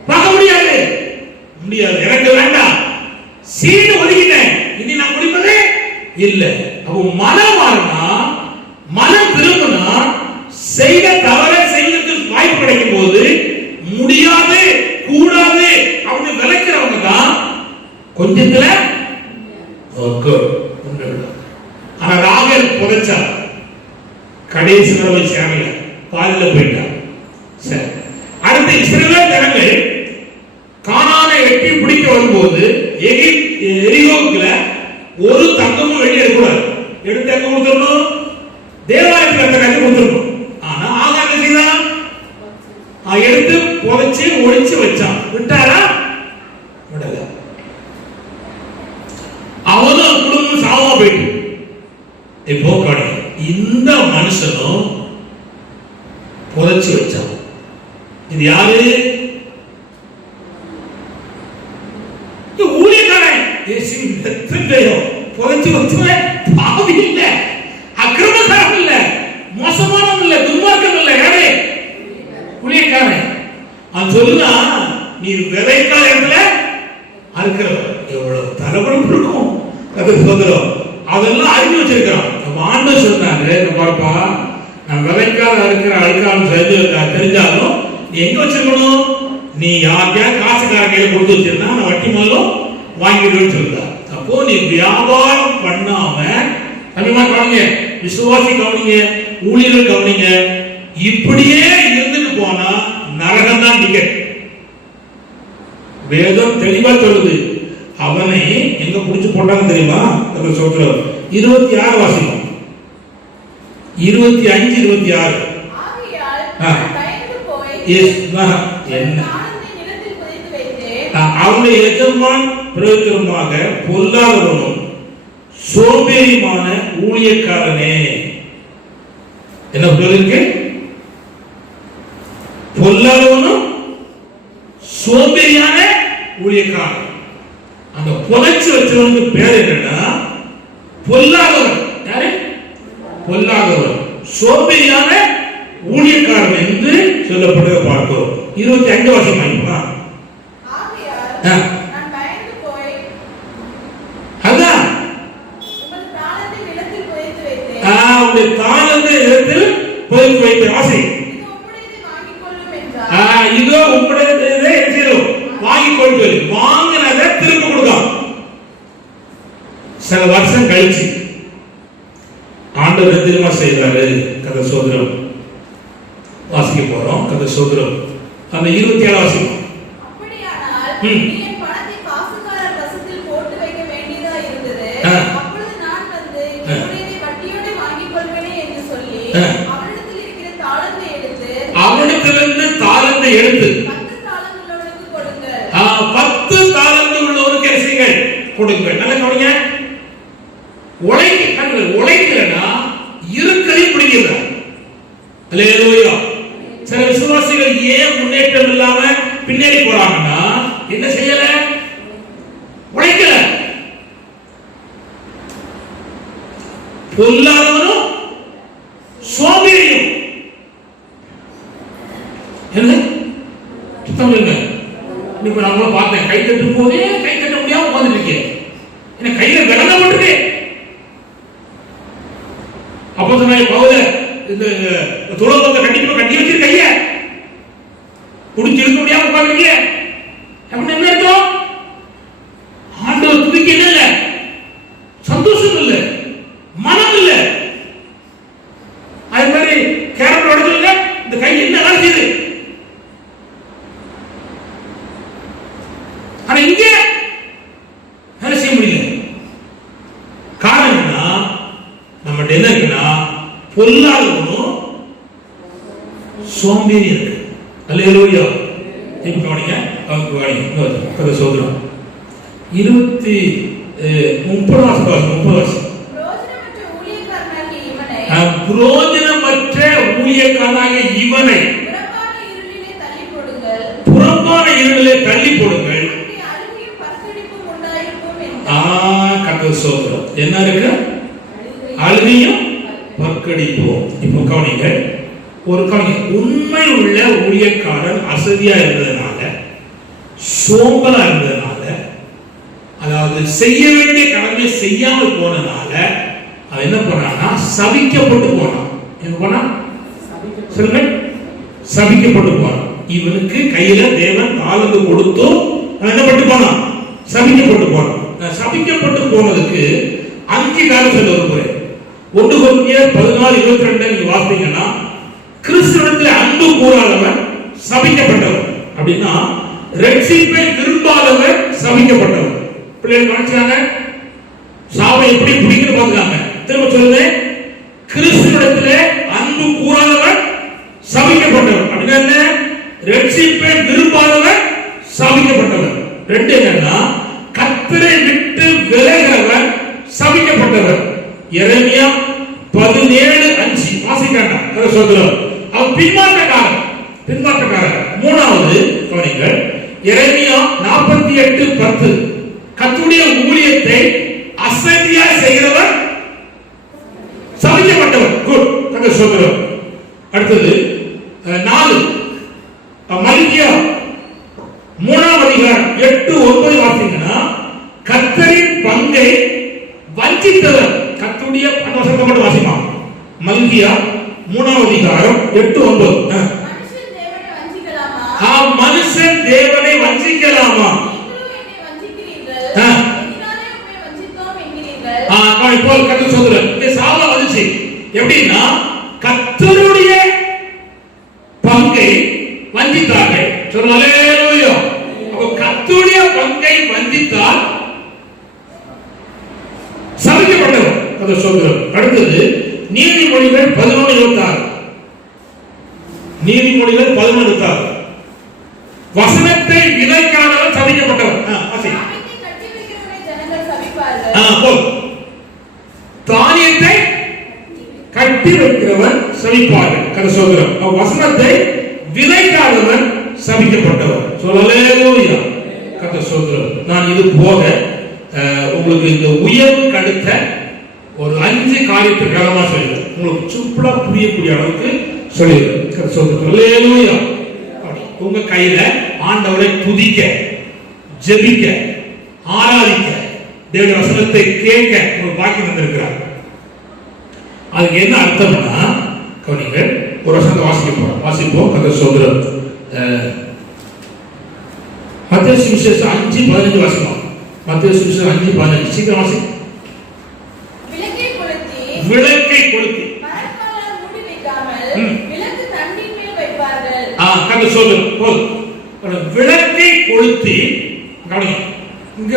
பார்க்க முடியாது முடியாது, எனக்கு வேண்டாம், சீடு ஒதுக்கிட்டேன், இனி நான் குடிப்பதே இல்லை. அப்போ மனம் மாறினா, மனம் திரும்பினா, செய்த தவறை செய்வதற்கு வாய்ப்பு கிடைக்கும் போது முடியாது கூடாது அப்படின்னு விளக்கிறவங்க தான் கொஞ்சத்துல ஆனா ராகேல் புதைச்சா கடைசி வரை சேரல, பாதியில போயிட்டான். சரி, அடுத்து இஸ்ரவேல் ஜனங்கள் கானானை வெட்டி பிடிக்க வரும்போது எரிகோவுக்குள்ள ஒரு தங்கமும் வெளியே எடுக்கூடாது. எடுத்து எங்க கொடுத்துடணும்? தேவாலயத்தில் அந்த கதை கொடுத்துடணும். ஆனா ஆகார செய்தான் எடுத்து புதைச்சு ஒழிச்சு வச்சான். விட்டாரா? விடல. அவனும் குடும்பம் சாவமா போயிட்டு இப்போ கடை இந்த மனுஷனும் புதைச்சு வச்சான். இது யாரு? ஊழியக்காரன். புதைச்சு வச்சுவேன் பாவி இல்ல, அக்கிரமக்காரன் இல்ல, மோசமானவன் இல்ல, துன்மார்க்கம் இல்ல, யாரு? ஊழியக்காரன். அவன் சொல்லுனா நீ விதைக்காத இடத்துல அறுக்கிறவன். எவ்வளவு தலைவரம் இருக்கும் அது சொல்றோம். அதெல்லாம் அறிஞ்சு வச்சிருக்கிறான். நம்ம ஆண்டவர் சொன்னாரு, பாப்பா நான் விதைக்காத இருக்கிற அழுக்கான்னு தெரிஞ்சாலும் நீ எங்க வச்சிருக்கணும்? நீ யார்கிட்ட காசுக்கார கையில கொடுத்து வச்சிருந்தா நான் வட்டி முதலும் வாங்கிடுவேன்னு சொல்றார். அப்போ நீ வியாபாரம் பண்ணாம கண்டிப்பா கவனிங்க, விசுவாசி கவனிங்க, ஊழியர்கள் கவனிங்க, இப்படியே இருந்துட்டு போனா நரகம் தான் டிக்கெட். வேதம் தெளிவா சொல்லுது. அவனை எங்க புடிச்சு போட்டாங்க தெரியுமா? சொல்றோம் 26 வாசிக்கும், 25 26. அவனுடைய எஜமான் பிரயோஜனமாக பொல்லாதவனும் சோம்பேறியுமான ஊழியக்காரனே. என்ன சொல்லிருக்கு? பொல்லாதவனும் சோம்பேறியான ஊழியக்காரன். அந்த புதைச்சு வச்சவனுக்கு பேர் என்னன்னா பொல்லாதவன். யாரு? பொல்லாதவன், சோம்பேறியான ஊழியக்காரன் என்று சொல்லப்படுவதை பார்க்கிறோம். 25 வருஷம் ஆயிப்பா. அதான் உங்களுடைய தாளத்தை இடத்தில் புதைத்து வைத்து ஆசை. இதோ உங்களுடைய வாங்கி கொண்டு வாங்கினதை திரும்ப கொடுக்கலாம். சில வருஷம் கழிச்சு ஆண்டவர் திரும்ப செய்தாரு. கதை சோதரம் வாசிக்க போறோம். கதை சோதரம் அந்த 27 வாசிக்கும். அவனிடத்திலிருந்து தாளத்தை எடுத்து 10 தாளந்து உள்ளவருக்கு செய்யுங்கள், கொடுங்கள். நல்ல கவனிங்க. உழைக்கலன்னா இருக்கதை பிடிக்கிறார். அல்லேலூயா. சில விசுவாசிகள் ஏன் முன்னேற்றம் இல்லாம பின்னாடி போறாங்கன்னா என்ன செய்யல? உழைக்கல. பொல்லாதவனும் சோம்பேறியும். என்ன இப்ப நம்மள பார்த்தேன், கை கட்டும் போதே கை கட்ட முடியாம உட்கார்ந்து இருக்கேன். என்ன கையில விளங்க போட்டுருக்கு. அப்போ சொன்ன பவுல இந்த துளபத்தை கட்டி வச்சிரு, கைய குடிச்சு இருக்க முடியாம உட்கார்ந்துருக்க. அப்படின்னு என்ன அர்த்தம்? ஆண்டவர் துதிக்க இல்ல, சந்தோஷம் இல்ல, மனம் இல்ல. அது மாதிரி கேரட் உடச்சுங்க, இந்த கை என்ன வேலை செய்யுது? ஆனா இங்க வேலை செய்ய முடியல. காரணம் என்ன? நம்ம என்ன இருக்குன்னா பொல்லாதவனும் சோம்பேறி இருக்கு. அல்லேலூயா. இப்ப கவனிங்க, கதை சோதரம் 30 வருஷம் புரோஜனமற்ற ஊழியக்காரனாக இவனை புறம்பான இருளிலே தள்ளி போடுங்கள். புறம்பான இருளிலே தள்ளி போடுங்கள். அங்கே அழுகையும் பற்கடிப்பும் உண்டாயிருக்கும் என்றார். கர்த்தர் ஸ்தோத்திரம். என்ன இருக்கு? அழுகையும் பற்கடிப்பும். இப்போ கவனிங்க, உண்மை உள்ள ஊழியக்காரன் அசதியா இருந்ததுனால, சோம்பலா இருந்ததுனால, அதாவது செய்ய வேண்டிய கடமை செய்யாமல் போனதுனால அவன் என்ன பண்ணான்னா சபிக்கப்பட்டு போனான். என்ன பண்ணா? சொல்லுங்க, சபிக்கப்பட்டு போனான். இவனுக்கு கையில தேவன் தாளந்து கொடுத்தும் என்ன பண்ணி போனான்? சபிக்கப்பட்டு போனான். சபிக்கப்பட்டு போனதுக்கு 5 காரணம் சொல்ல விரும்புகிறேன். 1 கொரிந்தியர் 14:22 நீங்க வாசித்தீங்கன்னா, கிறிஸ்துவிடத்தில் அன்பு கூறாதவன் சபிக்கப்பட்டவன். அப்படின்னா ரட்சிப்பை விரும்பாதவன் சபிக்கப்பட்டவன். பிள்ளைகள் கவனிச்சாங்க, சாவை எப்படி பிடிக்கிறது பார்த்துக்காங்க. திரும்ப சொல்லுங்க, கிறிஸ்துவிடத்தில் அன்பு கூறாதவன் சபிக்கப்பட்டவன். அப்படின்னா என்ன? ரட்சிப்பை விரும்பாதவன் சபிக்கப்பட்டவன். 2 என்னன்னா, கர்த்தரை விட்டு விலகிறவன் சபிக்கப்பட்டவன். எரேமியா 17:5 வாசிக்காங்க. சகோதரர், அவன் பின்மாற்றக்காரன். 3வது கவனிங்கள், எரேமியா 48:10 கர்த்தருடைய ஊழியத்தை அசதியா செய்கிறவன் சபிக்கப்பட்டவன். குட், கர்த்தர் சகோதரர். அடுத்தது 4 மல்கியா 3ஆம் அதிகாரம் 8-9 வாசிங்கன்னா, கர்த்தரின் பங்கை வஞ்சித்தவர். கர்த்தருடைய வசனத்தை மட்டும் வாசிமா. மல்கியா 3ஆம் அதிகாரம் 8-9. மனுஷன் தேவனை வஞ்சிக்கலாமா? எப்படின்னா கர்த்தருடைய பங்கை வஞ்சித்தார்கள். கர்த்தருடைய பங்கை வஞ்சித்தால் சபிக்கப்பட்டவர். அடுத்தது நீதிமொழிகள் 11:26. நீதிமொழிகள் 11:26 வசனத்தை விதைக்காதவர் சபிக்கப்பட்டவர். தானியத்தை கட்டி வைக்கிறவன் சபிப்பார்கள். கர்த்தர் வசனத்தை விதைக்காதவன் சபிக்கப்பட்டவர். சொல்லலேலூயா. கர்த்தர் ஸ்தோத்திரம். நான் இது போக உங்களுக்கு இந்த உயர்வுக்கு அடுத்த ஒரு 5 காரியத்தை கவனமா சொல்லுவேன். உங்களுக்கு சிம்பிளா புரியக்கூடிய அளவுக்கு சொல்லிடுறேன். கர்த்தர் ஸ்தோத்திரம். அல்லேலூயா. உங்க கையில ஆண்டவரை துதிக்க, ஜெபிக்க, ஆராதிக்க, தேவனுடைய வசனத்தை கேட்க ஒரு பாக்கியம் வந்திருக்கிறார். அதுக்கு என்ன அர்த்தம்னா, கவனிங்கள், ஒரு வசனத்தை வாசிப்போம். கர்த்தர் ஸ்தோத்திரம். மத்தேயு சுவிசேஷம் 5:15 வாசிப்போம். மத்தேயு சுவிசேஷம் 5:15 சீக்கிரம் வாசி. விளக்கை கொளுத்தி மரக்காலால் மூடி வைக்காமல் விளக்கு தண்ணீர் மேல் வைப்பார்கள். கர்த்தர் ஸ்தோத்திரம். விளக்கை கொளுத்தி கவனிங்க. இங்க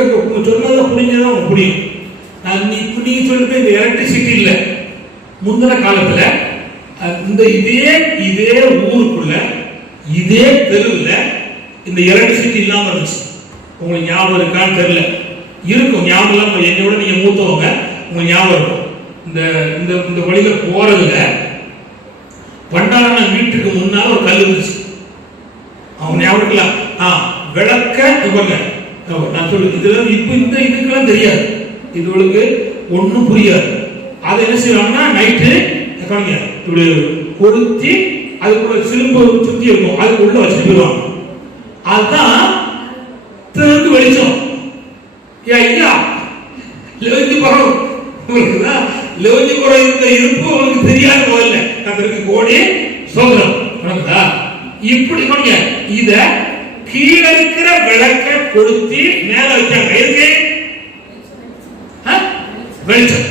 சொன்னதை புரிஞ்சதான் உங்களுக்கு புரியும். நீங்க சொல்லுங்க, இந்த எலக்ட்ரிசிட்டி இல்ல. முந்தின காலத்துல இந்த இதே ஊருக்குள்ள இதே தெருவில் இந்த எலக்ட்ரிசிட்டி இல்லாம இருந்துச்சு. உங்களுக்கு ஞாபகம் இருக்கான்னு தெரியல. இருக்கும், ஞாபகம் இல்லாம என்னோட நீங்க மூத்தவங்க, உங்களுக்கு ஞாபகம் இருக்கும். இந்த வழியில போறதுல பண்டாரன வீட்டுக்கு முன்னால ஒரு கல் இருந்துச்சு. அவங்க ஞாபகம் இருக்கலாம். விளக்க இவங்க நான் சொல்லு, இதெல்லாம் இப்ப இந்த இதுக்கெல்லாம் தெரியாது, இதுகளுக்கு ஒன்றும் புரியாது. அதை என்ன செய்வாங்கன்னா, நைட்டு இப்படி கொளுத்தி அதுக்குள்ள சிலும்பு சுத்தி இருக்கும், அதுக்கு உள்ள வச்சுட்டு போயிடுவாங்க. அதுதான் தெருக்கு வெளிச்சம். ஐயா லெவஞ்சி குறம் உங்களுக்கு தான், லெவஞ்சி குறம் இருந்த இருப்பு உங்களுக்கு தெரியாது. முதல்ல அதற்கு கோடி சோதரம். இப்படி பண்ணுங்க. இத கீழே இருக்கிற விளக்க கொளுத்தி மேல வச்சாங்க. இருக்கு வெளிச்சம்.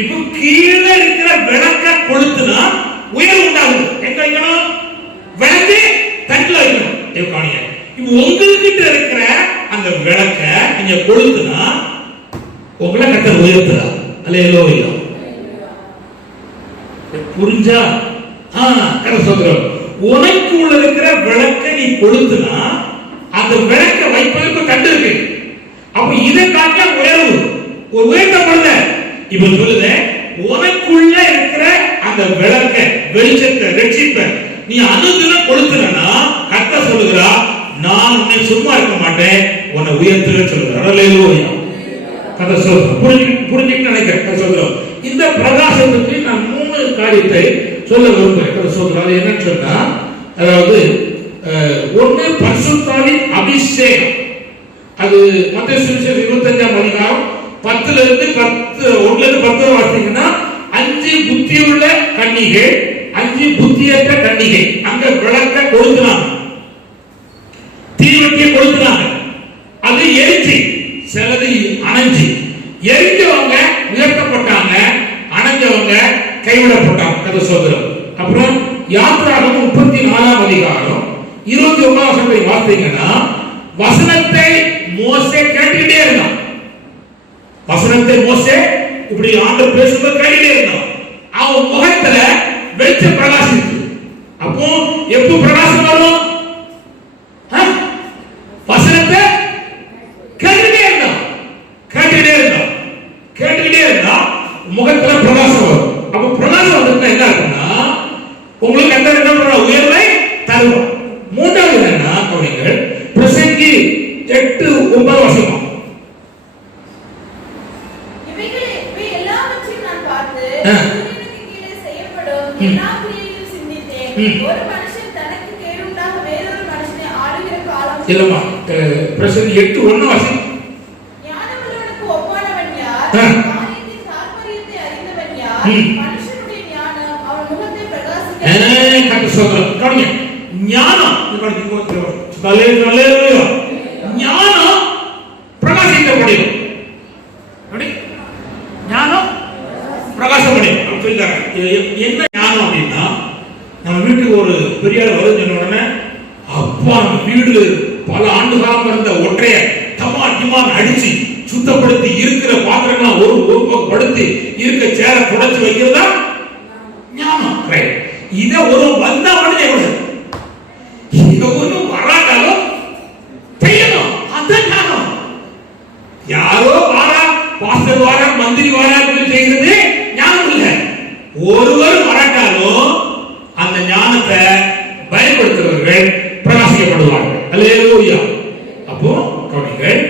இப்போ கீழே இருக்கிற விளக்க கொளுத்துனா உயர்வு உண்டாகுது. எங்க வைக்கணும்? விளக்கு தட்டுல வைக்கணும். இப்போ உங்ககிட்ட இருக்கிற அந்த விளக்க நீங்க கொளுத்துனா உங்களை கர்த்தர் உயர்த்துறா. அல்லேலூயா. புரிஞ்சா? கர்த்தர் சொல்றார், உனக்கு உள்ள இருக்கிற விளக்க நீ கொளுத்துனா அந்த விளக்க வைப்பதற்கு தட்டு இருக்கு. அப்ப இதை காட்ட உயர்வு ஒரு உயர்த்தப்படுத. இப்ப சொல்லுத, உனக்குள்ள இருக்கிற அந்த விளக்க வெளிச்சத்தை ரட்சிப்பை நீ அனுதினம் கொடுத்தனா கர்த்தர் சொல்லுகிறா, நான் உன்னை சும்மா இருக்க மாட்டேன், உன்னை உயர்த்துவேன்னு சொல்லுகிறார். அல்லேலூயா. கதை சொல்றோம், புரிஞ்சுக்கிட்டு நினைக்கிறேன் சொல்றோம். இந்த பிரகாசத்துக்கு நான் 3 காரியத்தை சொல்ல விரும்புகிறேன். கதை சொல்றோம். அது என்னன்னு சொன்னா, அதாவது ஒன்று பரிசுத்தாவின் அபிஷேகம். அது மத்தேயு சுவிசேஷம் 25ஆம் அதிகாரம் 10 இருந்து 10 வாசிங்கன்னா 5 புத்தியுள்ள கன்னிகை, 5 புத்தியற்ற கன்னிகை. அங்க விளக்க கொடுக்கிறாங்க, தீவட்டியை கொடுக்கிறாங்க. அது எரிச்சு, சிலது அணைஞ்சு. எரிஞ்சவங்க உயர்த்தப்பட்டாங்க, அணைஞ்சவங்க கைவிடப்பட்டாங்க. கதை சொல்றோம். அப்புறம் யாத்திராகமம் 34ஆம் அதிகாரம் 29ஆம் வசனத்தை வாசித்தீங்கன்னா, வசனத்தை மோசே கேட்டுக்கிட்டே இருந்தான். வசனத்தை மோசே இப்படி ஆண்டவர் பேசும்போது கேட்டுக்கிட்டே இருந்தான். அவன் முகத்துல வெளிச்சம் பிரகாசித்து. அப்போ எப்போ பிரகாசம் வரும்? வசனத்தை கேட்டுக்கிட்டே இருந்தான், கேட்டுக்கிட்டே இருந்தா முகத்துல பிரகாசம் வரும். அப்ப பிரகாசம் வந்து என்ன இருக்குன்னா, உங்களுக்கு அந்த என்ன பண்ற உயர்வை தருவோம். மூன்றாவது என்னன்னா, கவனிங்கள், பிரசங்கி 8:9 வசனம். இவை எல்லாவற்றையும் நான் பார்த்து சூரியனுக்கு கீழே செய்யப்படும் எல்லா கிரியைகளையும் சிந்தித்தேன். ஒரு மனுஷன் தனக்கு கேடுண்டாக வேறொரு மனுஷனை ஆளுகிற காலம் இல்லமா. பிரசங்கி 8:1 வசனம். ஞானமுள்ளவனுக்கு ஒப்பானவன் யார்? காரியத்தின் தாற்பயத்தை அறிந்தவன் யார்? மனுஷனுடைய ஞானம் அவன் முகத்தை பிரகாசிக்க. கரெக்ட் சொல்றேன். கவனிங்க, ஞானம் ஞானம் பிரகாசிக்கப்படும். ஞானம் பிரகாசப்படும். என்ன ஞானம் அப்படின்னா, நம்ம வீட்டுக்கு ஒரு பெரியார் வருதுன்னு உடனே, அப்பா நம்ம வீடு பல ஆண்டு காலம் இருந்த ஒற்றைய டமான் அடிச்சு சுத்தப்படுத்தி இருக்கிற பாத்திரங்களாம் ஒரு பக்கம் படுத்தி இருக்க சேர தொடச்சு வைக்கிறதா ஞானம். இத ஒரு வந்தா மட்டும் எவ்வளவு ஒரு வராட்டாலும் செய்யணும். அதான் ஞானம். யாரோ வாரா, பாஸ்டர் வாரா, மந்திரி வாரா செய்கிறது ஞானம் இல்லை. ஒருவர் வராட்டாலும் அந்த ஞானத்தை பயன்படுத்துறவர்கள் பிரகாசிக்கப்படுவார்கள். அல்லேலூயா. அப்போ கவனிங்கள்,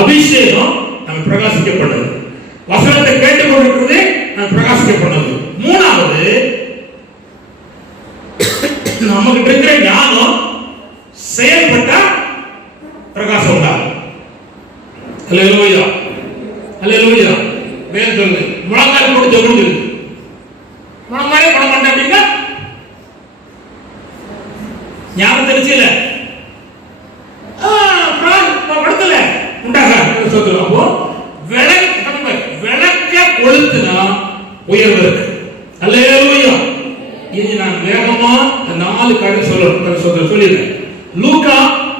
அபிஷேகம் நம்ம பிரகாசிக்கப்படுது, வசனத்தை கேட்டுக்கொண்டிருக்கிறது நம்ம பிரகாசிக்கப்படுது. மூணாவது, நமக்கு இருக்கிற ஞானம் செயல்பட்ட பிரகாசம் உண்டாகும். அல்லேலூயா, அல்லேலூயா. வேறு சொல்லுங்க, முழங்கால் போட்டு ஜெபம் இருக்கு, முழங்காலே பண்ண மாட்டேன் அப்படின்னா ஞானம் தெரிச்சல படுத்தல உண்டாக. அப்போ விளக்க கொளுத்துனா உயர்வு இருக்கு. அல்லேலூயா. இது நான் வேகமா 4 காரியம் சொல்லிடுறேன். லூக்கா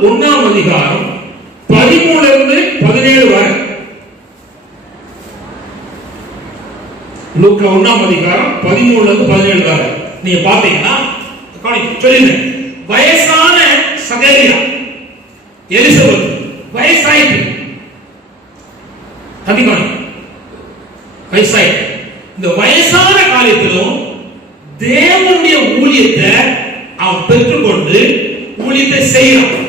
1ஆம் அதிகாரம் 13 இருந்து 17 வரை. லூக்கா 1ஆம் அதிகாரம் 13 இருந்து 17 வரை நீங்க பாத்தீங்கன்னா சொல்லிடுறேன். வயசான சகரியா எலிசபெத் வயசாயிட்டு, வயசாயிட்டு. இந்த வயசான காலத்திலும் தேவனுடைய ஊழியத்தை அவன் பெற்றுக்கொண்டு ஊழியத்தை செய்யறான்.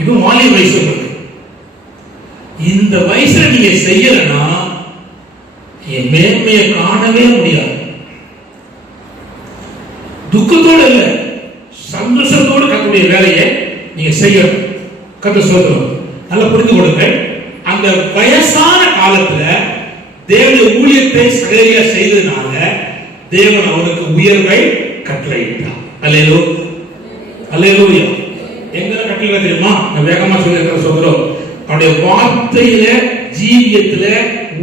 இப்ப வாலி வயசு இருக்கு. இந்த வயசுல நீங்க செய்யலன்னா என் மேன்மையை காணவே முடியாது. துக்கத்தோடு இல்ல, சந்தோஷத்தோடு கர்த்தருடைய வேலையை நீங்க செய்யணும். கர்த்தர் சொல்றோம், நல்லா புரிந்து கொடுங்க. அந்த வயசான காலத்துல தேவனுடைய ஊழியத்தை சகரியா செய்ததுனால தேவன் அவனுக்கு உயர்வை கட்டளையிட்டார். அல்லேலூயா, அல்லேலூயா. எங்க கட்டளை தெரியுமா? நான் வேகமா சொல்றோம். அவனுடைய வார்த்தையில, ஜீவியத்துல,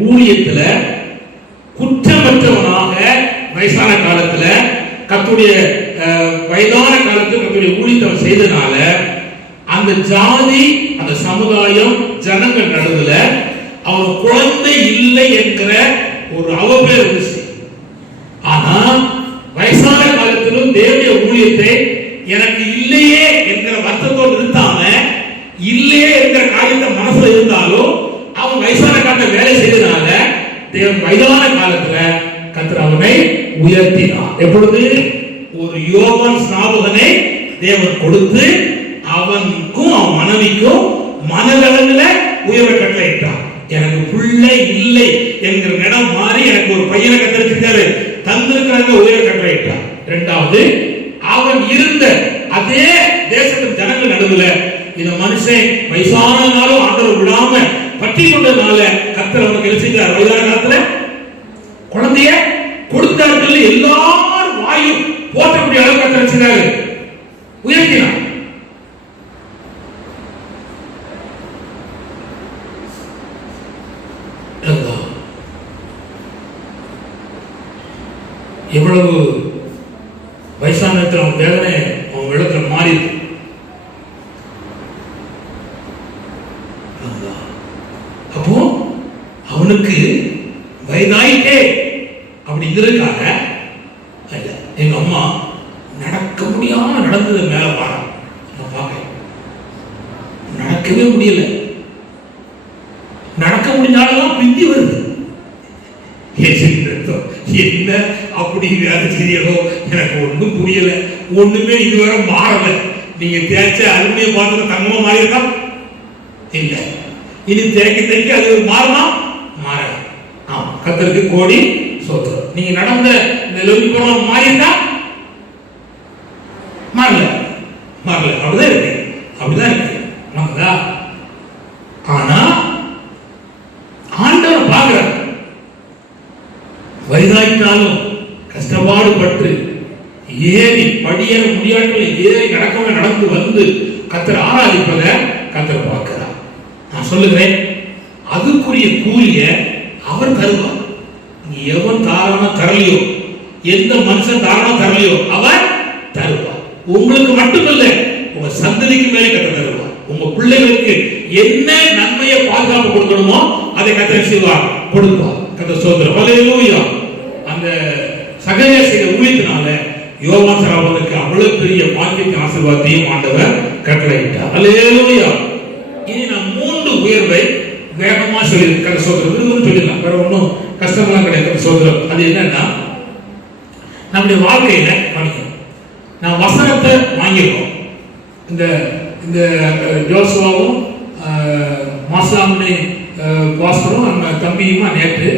ஊழியத்துல குற்றமற்றவனாக வயசான காலத்துல கர்த்தருடைய வயதான காலத்தில் கர்த்தருடைய ஊழியத்தை செய்தனால அந்த ஜாதி, அந்த சமுதாயம், ஜனங்கள் நடுவுல அவன் குழந்தை இல்லை என்கிற ஒரு அவப்பெயர் இருந்துச்சு. ஆனா வயசான காலத்திலும் தேவனுடைய ஊழியத்தை எனக்கு இல்லையே என்கிற வருத்தத்தோடு இருந்தாம, இல்லையே என்கிற காரியத்தை மனசுல இருந்தாலும் அவன் வயசான காலத்தை வேலை செய்தனால தேவன் வயதான காலத்துல கர்த்தர் அவனை உயர்த்தினார். எப்பொழுது? ஒரு யோவான் ஸ்நாபகனை தேவன் கொடுத்து அவனுக்கும் அவன் மனைவிக்கும் மனதளவில் உயர்வை கட்டளையிட்டார். எனக்கு பிள்ளை இல்லை என்கிற இடம் மாறி எனக்கு ஒரு பையனை கத்தரிச்சிருக்காரு, தந்திருக்கிறாங்க, உயர்வை கட்டளையிட்டார். இரண்டாவது, அவன் இருந்த அதே தேசத்தின் ஜனங்கள் நடுவில் இந்த மனுஷன் வயசானாலும் ஆண்டவர் விடாம பற்றி கொண்டதுனால கர்த்தர் அவனுக்கு எழுச்சிக்கிறார். வயதான காலத்துல குழந்தைய கொடுத்தார்கள், எல்லாரும் வாயும் போற்றக்கூடிய அளவுக்கு கர்த்தர் எழுச்சிக்கிறாரு, உயர்த்தினார். எவ்வளவு வயசான நேரத்தில் அவன் வேதனை அவன் இடத்துல மாறி. அப்போ அவனுக்கு வயதாயிட்டே அப்படிங்கிறதுக்காக இல்ல, எங்க அம்மா நடக்க முடியாம நடந்தது மேல வாரம் நான் பார்க்க, நடக்கவே முடியல, நடக்க முடிஞ்சாலும் பிந்தி வருது. என்ன அப்படி வேலை செய்யறோ எனக்கு ஒண்ணும் புரியல, ஒண்ணுமே இதுவரை மாறல. நீங்க தேய்ச்ச அலுமினிய பாத்திரம் தங்கமா மாறி இருக்கா? இல்ல. இனி தேய்க்க தேய்க்க அது மாறுமா? மாற. ஆமா, கர்த்தருக்கு கோடி ஸ்தோத்திரம். நீங்க நடந்த நிலவுக்கு போன மாறி இருக்கா? மாறல, மாறல. அப்படிதான் இருக்கு, அப்படிதான் இருக்கு. நமதா ஆனா ஆண்டவர் பார்க்கிறார். வயதாயிட்டாலும் கஷ்டப்பாடு பட்டு ஏறி படியேற முடியாட்டில் ஏறி நடந்து வந்து கர்த்தர் ஆராதிப்பத கர்த்தர் பார்க்கிறார். நான் சொல்லுகிறேன், அதுக்குரிய கூலிய அவர் தருவார். எவன் தாராளமா தரலையோ, எந்த மனுஷன் தாராளமா தரலையோ அவர் தருவார். உங்களுக்கு மட்டுமல்ல, உங்க சந்ததிக்கு மேலே கர்த்தர் தருவார். உங்க பிள்ளைகளுக்கு என்ன நன்மையை பாதுகாப்பு கொடுக்கணுமோ அதை கர்த்தர் செய்வார், கொடுப்பார். கர்த்தர் ஸ்தோத்திரம். ஹல்லேலூயா. அந்த சகரியா செய்த ஊழியத்தினால யோவான் ஸ்நாபகனுக்கு அவ்வளவு பெரிய பாக்கியத்தை ஆசீர்வாதத்தையும் ஆண்டவர் கட்டளையிட்டார். ஹல்லேலூயா. இனி நான் 3 உயர்வை வேகமா சொல்லியிருக்கேன். சோதரம் விருதுன்னு சொல்லிடலாம், வேற ஒன்றும் கஷ்டமெல்லாம் கிடையாது. சோதரம் அது என்னன்னா, நம்முடைய வாழ்க்கையில படிக்கணும். நான் வசனத்தை வாங்கியிருக்கோம். இந்த இந்த ஜோசுவாவும் மாஸ்லாமனை பாஸ்டரும் நம்ம தம்பியுமா நேற்று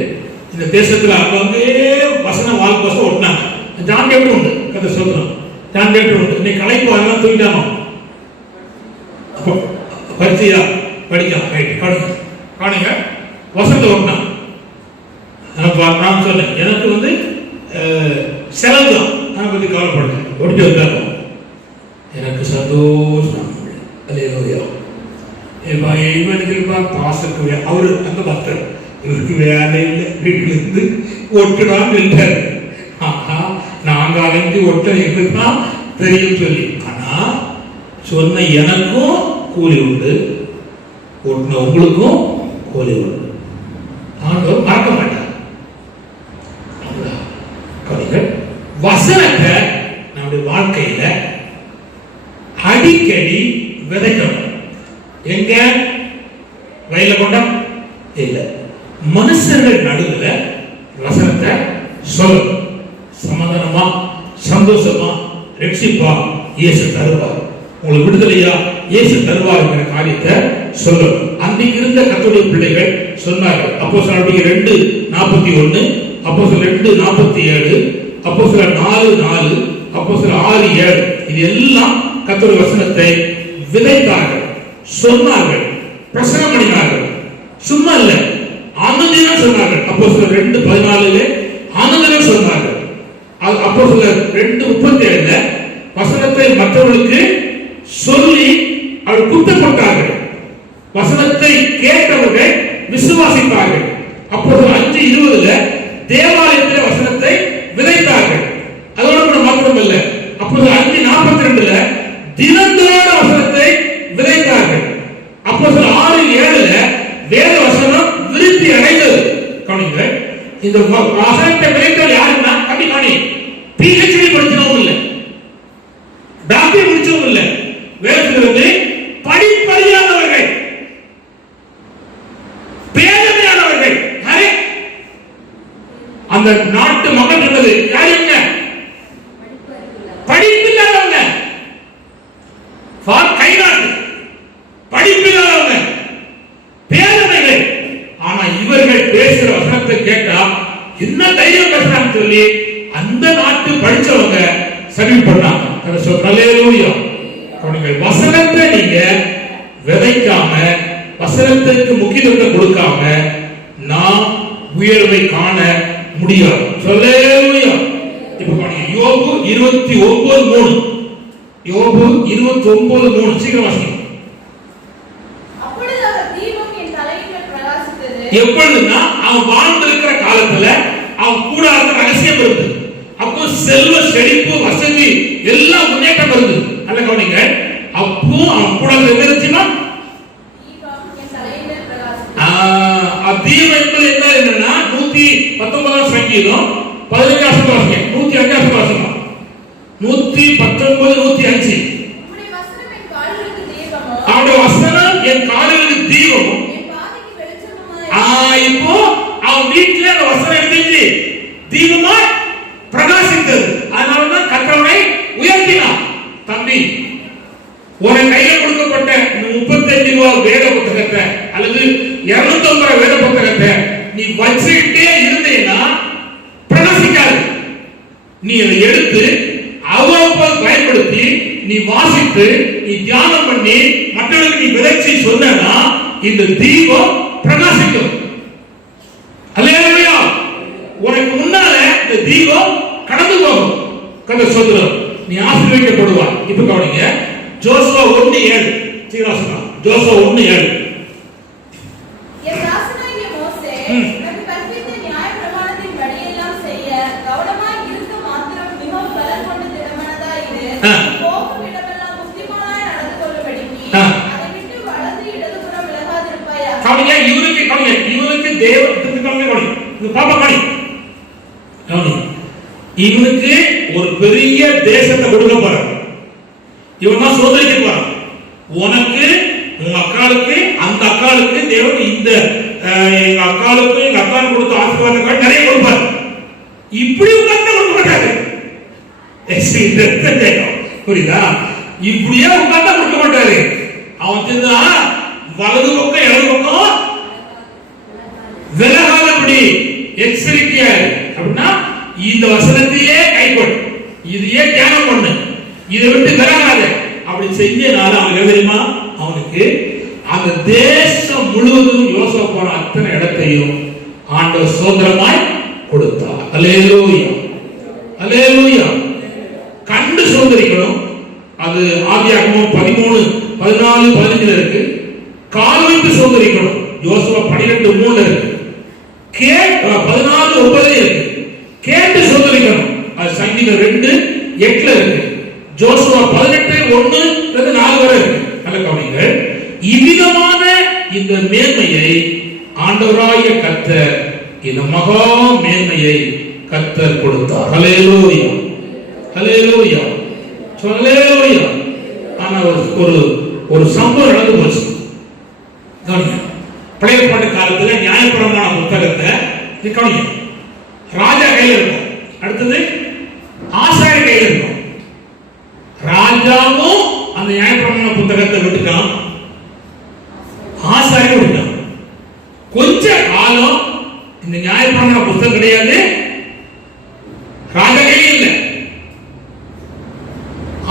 இந்த தேசத்துல அப்பவே வசன வாழ்க்கை ஒட்டினாங்க. ஜான் டேவிட் உண்டு, கதை சொல்றோம். ஜான் டேவிட் உண்டு. இன்னைக்கு கலைப்பு அதெல்லாம் தூக்கிட்டானோ பரிச்சையா படிக்கலாம். ரைட், காணுங்க வசனத்தை ஒட்டினான். நான் சொன்னேன், எனக்கு செலவு தான், நான் பத்தி கவலைப்படுறேன். ஒட்டி வந்தாலும் எனக்கு சந்தோஷம். அல்லேலூயா. இவனுக்கு பாசத்துக்கு அவரு அந்த பக்தர், இவருக்கு வேலை இல்லை, வீட்டிலிருந்து ஒட்டுறான்னு இருந்தார். நாங்க அலைஞ்சு ஒட்ட இருக்குதான் தெரியும் சொல்லி. ஆனா சொன்ன எனக்கும் கூலி உண்டு, ஒட்டின உங்களுக்கும் கூலி உண்டு. ஆண்டவர் மறக்க மாட்டார். வசனத்தை நம்முடைய வாழ்க்கையில அடிக்கடி விதைக்கணும். எங்க வயல கொண்டா இல்ல, மனுஷர்கள் நடுவில் வசனத்தை சொல்லணும். சமாதானமா, சந்தோஷமா, ரட்சிப்பா, இயேசு தருவார். உங்களுக்கு விடுதலையா, இயேசு தருவார் என்கிற காரியத்தை சொல்லணும். அன்றைக்கு இருந்த கர்த்தருடைய பிள்ளைகள் சொன்னார்கள். அப்போஸ்தலர் 2:41, அப்போஸ்தலர் 2:47, அப்போஸ்தலர் 4:4, அப்போஸ்தலர் 6:7, இது எல்லாம் கர்த்தருடைய வசனத்தை விதைத்தார்கள், சொன்னார்கள், பிரசங்கம் பண்ணினார்கள். சும்மா இல்ல, ஆனந்தம் சொன்னார்கள். அப்போஸ்தலர் 2:14 ஆனந்தம் சொன்னார்கள். அப்போஸ்தலர் 2:37 வசனத்தை மற்றவர்களுக்கு சொல்லி அவர் குத்தப்பட்டார்கள். வசனத்தை கேட்டவர்கள் விசுவாசித்தார்கள். அப்போஸ்தலர் 5:20 தேவாலயத்தில் வசனத்தை விதைத்தார்கள். அதோடு கூட மாத்திரமல்ல, அப்போஸ்தலர் 5:42 தினந்தோறும் வசனத்தை விதைத்தார்கள். அப்போஸ்தலர் 6:7 வேத வசனம் விருத்தி அடைந்தது. கவனிங்க, இந்த வசனத்தை விதைத்தவர் யாருன்னா, கண்டி காணி PhD படிச்சவங்க இல்ல, டாக்டர் முடிச்சவங்க இல்ல, வேதத்திலிருந்து படிப்பறியாதவர்கள், பேரமையானவர்கள். அந்த நாட்டு மக்கள் சொன்னது யாருங்க? படிப்பில்லாதவங்க, கைநாட்டு படிப்பில்லாதவங்க, பேரவைகள். ஆனா இவர்கள் பேசுற வசனத்தை கேட்டா என்ன தைரியம் பேசுறான்னு சொல்லி அந்த நாட்டு படிச்சவங்க சரி பண்ணாங்க. அல்லேலூயா. நீங்கள் வசனத்தை நீங்க விதைக்காம, வசனத்துக்கு முக்கியத்துவத்தை கொடுக்காம நாம் உயர்வை காண முடியாது. அல்லேலூயா. இப்ப பாருங்க, யோபு 29:3. யோபு 29:3 சீக்கிரம் வாசிங்க. அப்பொழுது அவர் தீபம் என் தலையின் மேல் பிரகாசித்தது. எப்பொழுதுனா அவன் வாழ்ந்திருக்கிற காலத்துல அவன் கூடாத ரகசியம் இருக்கு. அப்போ செல்வ செழிப்பு வசதி எல்லாம் முன்னேற்றம் வருது. நல்ல கவனிங்க. அப்போ அவன் கூட இருந்துச்சுன்னா தீபம் என் தலையின் மேல் பிரகாசித்தது. தீபம் என்பது என்னன்னா 119 சங்கீதம் 15 வாசிங்க. 105 வாசிங்க. 119 105. உம்முடைய வசனம் என் கால்களுக்கு தீபமும், அவருடைய வசனம் என் கால்களுக்கு தீபமும், என் பாதைக்கு வெளிச்சமுமாய். இப்போ அவன் வீட்டுல அந்த வசனம் இருந்துச்சு, தீபமா பிரகாசித்தது. அதனாலதான் கர்த்தரை உயர்த்தினான். தம்பி, உன கையில கொடுக்கப்பட்ட இந்த 35 ரூபாய் வேத புத்தகத்தை அல்லது 250 வேத புத்தகத்தை நீ வச்சுக்கிட்டே இருந்தேன்னா பிரகாசிக்காது. நீ அதை எடுத்து அவ்வப்போது பயன்படுத்தி நீ வாசித்து நீ தியானம் பண்ணி மற்றவர்களுக்கு நீ விதைச்சி சொன்னா இந்த தீபம் பிரகாசிக்கும். அல்லேலூயா. உனக்கு முன்னால இந்த தீபம் கடந்து போகும். கர்த்தர் சொல்றார், நீ ஆசீர்வதிக்கப்படுவாய். இப்ப கவனிங்க, ஜோசுவா 1:7 சீராசனா. ஜோசுவா 1:7. என் தாசனாகிய மோசே எனக்கு கற்பித்த நியாயப்பிரமாணத்தின் படியெல்லாம் செய்ய கவனமாய் இருக்க மாத்திரம் மிகவும் பலன் கொண்டு திடமனதாய் இரு. போகும் இடமெல்லாம் புத்திமானாய் நடந்து கொள்ளும்படிக்கு அதை விட்டு வலது இடதுபுறம் விலகாதிருப்பாயாக. கவனிங்க, இவனுக்கு தேவனுக்கு கவனிங்க. இது பாப்பா கவனி. இவனுக்கு ஒரு பெரிய தேசத்தை கொடுக்க போறான். இவன் தான் சோதரிக்க போறான். உனக்கு, உங்க அக்காளுக்கு, அந்த அக்காளுக்கு தேவன் இந்த எங்க அக்காளுக்கு எங்க அக்காளுக்கு கொடுத்த ஆசீர்வாதங்கள் நிறைய கொடுப்பார். இப்படி உட்கார்ந்து கொடுக்க மாட்டாரு. புரியுதா? இப்படியே உட்கார்ந்து கொடுக்க மாட்டாரு. அவன் தெரிஞ்சா வலது பக்கம் இடது பக்கம் விலகாதபடி எச்சரிக்கையாரு. அப்படின்னா இந்த வசனத்தையே கைப்படு, இதையே தியானம் பண்ணு, இதை விட்டு விலகாத. அப்படி செஞ்சனால அவனுக்கு தெரியுமா, அவனுக்கு அந்த தேசம் முழுவதும் யோசேப்பு போன அத்தனை இடத்தையும் ஆண்டவர் சுதந்திரமாய் கொடுத்தார். அல்லேலூயா, அல்லேலூயா. கண்டு சுதந்திரிக்கணும். அது ஆதியாகமம் 13:14-15 இருக்கு. கால் வைத்து சுதந்திரிக்கணும். யோசுவா 12:3 இருக்கு. 14:9 இருக்கு. கேட்டு சுதந்திரிக்கணும். அது சங்கீதம் 2:8 இருக்கு. ஜோசுவா 18:1-4 வரை இருக்கு. நல்ல கவனிங்க. இவ்விதமான இந்த மேன்மையை ஆண்டவராகிய கர்த்தர், இந்த மகா மேன்மையை கர்த்தர் கொடுத்தார். அல்லேலூயா, அல்லேலூயா, அல்லேலூயா. ஆனா ஒரு சம்பவம் நடந்து போச்சு. கவனிங்க. பழைய ஏற்பாட்டு காலத்துல நியாயப்பிரமாண புத்தகத்தை கவனிங்க, ராஜா கையில் இருக்கும். அடுத்தது ஆசாரி கையில் இருக்கும். ராஜாவும் அந்த நியாயப்பிரமாண புத்தகத்தை விட்டுட்டான், ஆசாரி விட்டுட்டான். கொஞ்ச காலம் இந்த நியாயப்பிரமாண புத்தகம் கிடையாது, ராஜா கையில் இல்ல,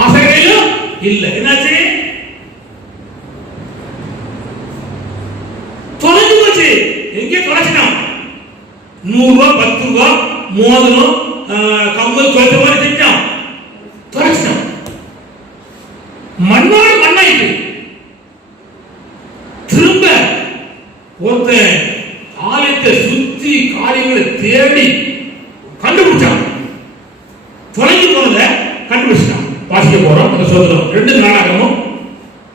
ஆசாரி கையிலும் இல்ல. என்னாச்சு? தொலைஞ்சு போச்சு. எங்கே தொலைச்சிட்டான்? 100 ரூபாய் 10 ரூபாய் மோதிரம் கம்மல் தொலைச்ச மாதிரி செஞ்சான், தொலைச்சிட்டான். மண்ணோடு மண்ணாயிட்டு திரும்ப ஒருத்தன் ஆலயத்தை சுத்தி காரியங்களை தேடி கண்டுபிடிச்சான். தொலைஞ்சு போனதை கண்டுபிடிச்சான். வாசிக்க போறோம். அந்த சொல்றோம் 2 நாளாகமும்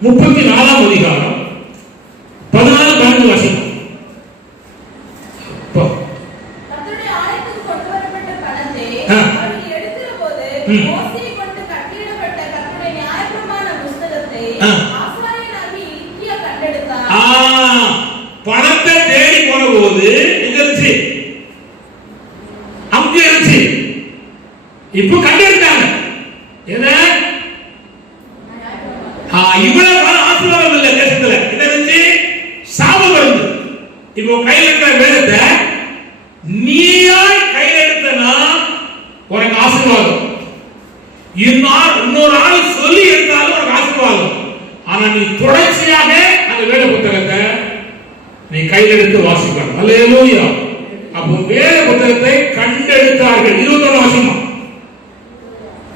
34ஆம் அதிகாரம் 14-15 வாசிக்கும். கர்த்தருடைய ஆலயத்துக்கு கொண்டு வரப்பட்ட பணத்தை அவர்கள் எடுக்கிறபோது மோசே கொண்டு கட்டளையிடப்பட்ட கர்த்தருடைய நியாயப்பிரமாண புத்தகத்தை ஆசாரியனாகிய இல்க்கியா கண்டெடுத்தான். பணத்தை தேடி போன போது எங்க இருந்துச்சு? இப்போ கண்டெடுத்தாங்க. எதை? இவ்வளவு காலம் ஆசீர்வாதம் இல்ல தேசத்துல. இதை வச்சு சாபம் வருது. இப்போ கையில் இருக்கிற வேதத்தை நீயாய் கையில் எடுத்தனா உனக்கு ஆசீர்வாதம். இன்னொரு ஆள் சொல்லி எடுத்தாலும் உனக்கு ஆசீர்வாதம். ஆனா நீ தொடர்ச்சியாக அந்த வேத புத்தகத்தை நீ கையில் எடுத்து வாசிக்கணும். அல்லேலூயா. அப்போ வேத புத்தகத்தை கண்டெடுத்தார்கள். 21 வாசிமா.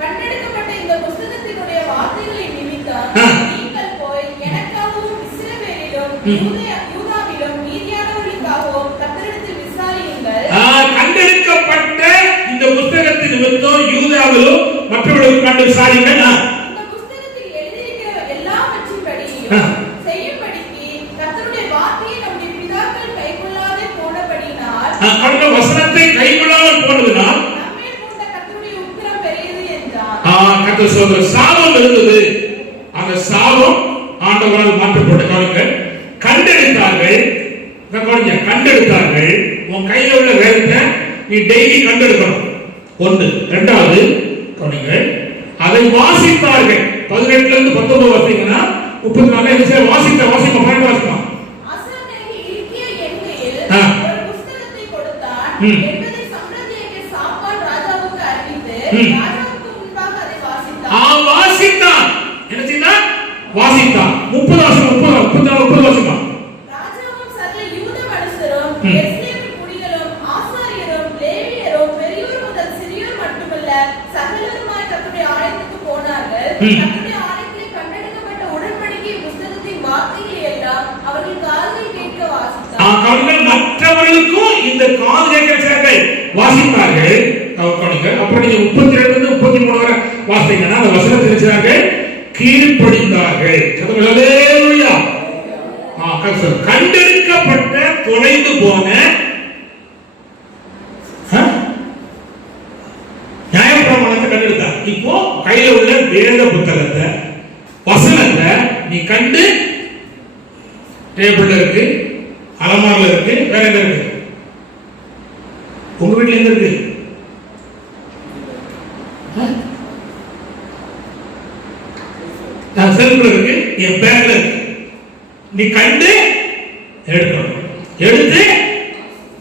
கண்டெடுக்கப்பட்ட இந்த புத்தகத்தினுடைய வார்த்தைகளின் நிமித்தம் நீங்கள் போய் எனக்காகவும் இஸ்ரவேலிலும் யூதாவிலும் மீதியானவர்களுக்காகவும் கர்த்தரிடத்தில் விசாரியுங்கள். கண்டெடுக்கப்பட்ட இந்த புத்தகத்தின் நிமித்தம் யூதாவிலும் மற்றவர்களுக்கு கண்டு விசாரியுங்கள். இந்த புத்தகத்தில் எழுதியிருக்கிற எல்லாவற்றின்படியும் செய்யும்படிக்கு கர்த்தருடைய வார்த்தையை நம்முடைய பிதாக்கள் கைக்கொள்ளாதே போனபடியினால் அந்த வசனத்தை கைவிடாமல் போனதினால் நம்மை கொண்ட கர்த்தருடைய உக்கிரம் பெரியது என்றார். கர்த்தர் சொல்ற சாபம் இருந்தது. அந்த சாபம் ஆண்டவரால் மாற்றப்பட்ட கண்டெடுத்தார்கள். கண்டெடுத்தார்கள். உன் கையில் உள்ள வேதத்தை நீ டெய்லி கண்டெடுக்கணும். ஒன்று. இரண்டாவது கவனிங்கள், அதை வாசித்தார்கள். 18 இருந்து 19 வாசிங்கன்னா 34 வாசிக்க 12 வாசிக்கலாம். ஆசாரியனாகிய இல்க்கியா என்கையில் ஒரு புத்தகத்தை கொடுத்தான். என்பதை சம்ரதியாகிய சாப்பான் ராஜாவுக்கு அறிவித்து ராஜாவுக்கு முன்பாக அதை வாசித்தான். வாசித்தான். என்ன செய்தான்? வாசித்தான். 30 வாசிமா. ராஜாவும் சகல யூத மனுஷரும் எருசலேமின் குடிகளும் ஆசாரியரும் லேவியரும் பெரியோர் முதல் சிறியோர் மட்டுமல்ல சகலருமாய் கர்த்தருடைய ஆலயத்துக்கு போனார்கள். கர்த்தருடைய ஆலயத்தில் கண்டெடுக்கப்பட்ட உடன்படிக்கை புத்தகத்தின் வார்த்தைகளை எல்லாம் அவர்கள் காதுகள் கேட்க வாசித்தார்கள். மற்றவர்களுக்கும் இந்த காது கேட்கிறார்கள் வாசித்தார்கள். அப்ப நீங்க 32 இருந்து 33 வரை வாசித்தீங்கன்னா அந்த வசனத்தை வச்சார்கள் கீழ்ப்படிந்தார்கள். அல்லேலூயா. கண்டெடுக்கப்பட்ட தொலைந்து போன நியாயப்பிரமாணத்தை கண்டெடுத்தார். இப்போ கையில உள்ள வேத புத்தகத்தை வசனத்தை நீ கண்டு டேபிள்ல இருக்கு, அலமாரில இருக்கு, வேற எங்க இருக்கு? உங்க வீட்டுல எங்க இருக்கு? செல்ஃப்ல இருக்கு, என் பேக்ல இருக்கு. நீ கண்டு எடுக்கணும், எடுத்து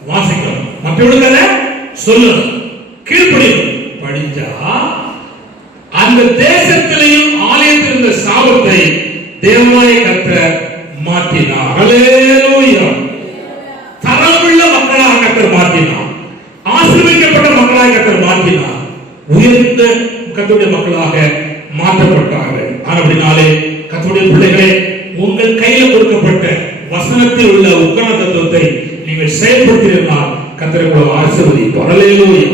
வாசிக்கணும், மற்றவர்களுக்கு சொல்லணும், கீழ்ப்படியணும். படிச்சா அந்த தேசத்திலையும் ஆலயத்தில் இருந்த சாபத்தை தேவனாய கர்த்தர் மாற்றினார். அல்லேலூயா. தரமுள்ள மக்களாக கர்த்தர் மாற்றினார். ஆசீர்வதிக்கப்பட்ட மக்களாக கர்த்தர் மாற்றினார். உயர்ந்த கர்த்தருடைய மக்களாக மாற்றப்பட்டார்கள். அப்படினாலே கர்த்தருடைய பிள்ளைகளே, உங்கள் கையில் கொடுக்கப்பட்ட வசனத்தில் உள்ள உக்கரண தத்துவத்தை நீங்கள் செயல்படுத்தினால் கர்த்தர் உங்களை ஆசீர்வதிப்பார். அல்லேலூயா.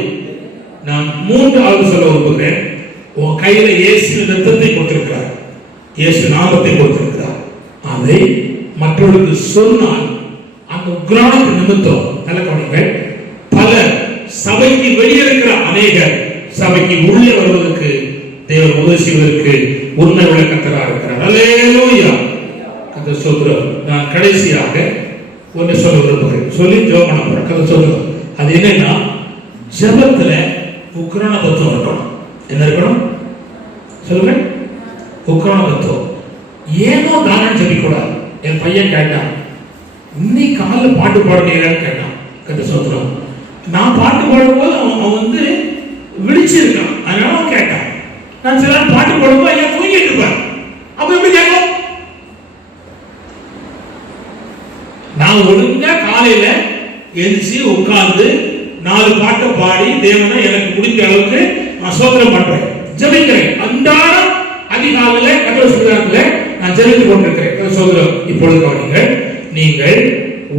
நான் 3 சொல்ல விரும்புகிறேன். உன் கையில இயேசுவின் ரத்தத்தை கொடுத்திருக்கிறார், இயேசு நாமத்தை கொடுத்திருக்கிறார். அதை மற்றவர்களுக்கு சொன்னால் அந்த உக்கிரானத்தின் நிமித்தம் நல்ல கவனிங்கள், பல சபைக்கு வெளியே இருக்கிற அநேகர் சபைக்கு உள்ளே வருவதற்கு தேவன் உதவி செய்வதற்கு உண்மை உள்ள கர்த்தராக இருக்கிறார். அல்லேலூயா. கர்த்தர் சொல்றார். நான் கடைசியாக ஒன்று சொல்ல விரும்புகிறேன், சொல்லி ஜெபம் பண்ண போறேன். கர்த்தர் சொல்றார். அது என்னன்னா, ஜெபத்துல உக்கிரான தத்துவம் இருக்கணும். என்ன இருக்கணும் சொல்லுங்க? உக்கிரான தத்துவம். ஏனோ தானம் ஜெபிக்கூடாது. என் பையன் கேட்டான், இன்னைக்கு காலையில் பாட்டு பாடுனீங்கன்னு கேட்டான். கர்த்தர் சொல்றார். நான் பாட்டு பாடும்போது அவன் வந்து விழிச்சிருக்கான், அதனால அவன் கேட்டான். நான் சில பாட்டு பாடும்போது ஐயா தூங்கிட்டு இருப்பார். அப்ப எப்படி கேட்கும்? நான் ஒழுங்கா காலையில எழுச்சி உட்கார்ந்து 4 பாட்டை பாடி தேவனை எனக்கு முடிந்த அளவுக்கு நான் ஸ்தோத்திரம் பண்றேன், ஜெபிக்கிறேன். அன்றாடம் அதிகாலையில கர்த்தர் சுதந்திரத்துல நான் ஜெபித்துக் கொண்டிருக்கிறேன். சோதரம், இப்பொழுது கவனிங்கள். நீங்கள்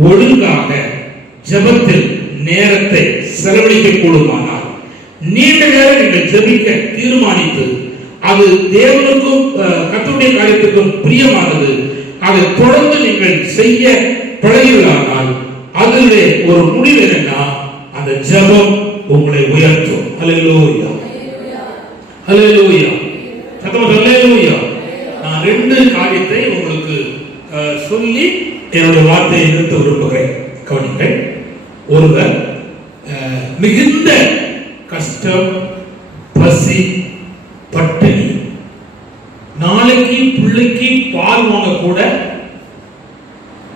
ஒழுங்காக ஜெபத்தில் நேரத்தை செலவழிக்க கூடுமானால், நீண்ட நேரம் நீங்கள் ஜெபிக்க தீர்மானித்து அது தேவனுக்கும் கர்த்தருடைய காரியத்துக்கும் பிரியமானது, அதை தொடர்ந்து நீங்கள் செய்ய பழகினானால் அதிலே ஒரு முடிவு என்னன்னா, அந்த ஜெபம் உங்களை உயர்த்தும். அல்லேலூயா. அல்லேலூயா. சத்தமா அல்லேலூயா. நான் 2 காரியத்தை உங்களுக்கு சொல்லி என்னுடைய வார்த்தையை நிறுத்த விரும்புகிறேன். கவனிங்கள். ஒருவர் மிகுந்த கஷ்டம், பசி, பட்டினி, நாளைக்கு பிள்ளைக்கு பால் வாங்க கூட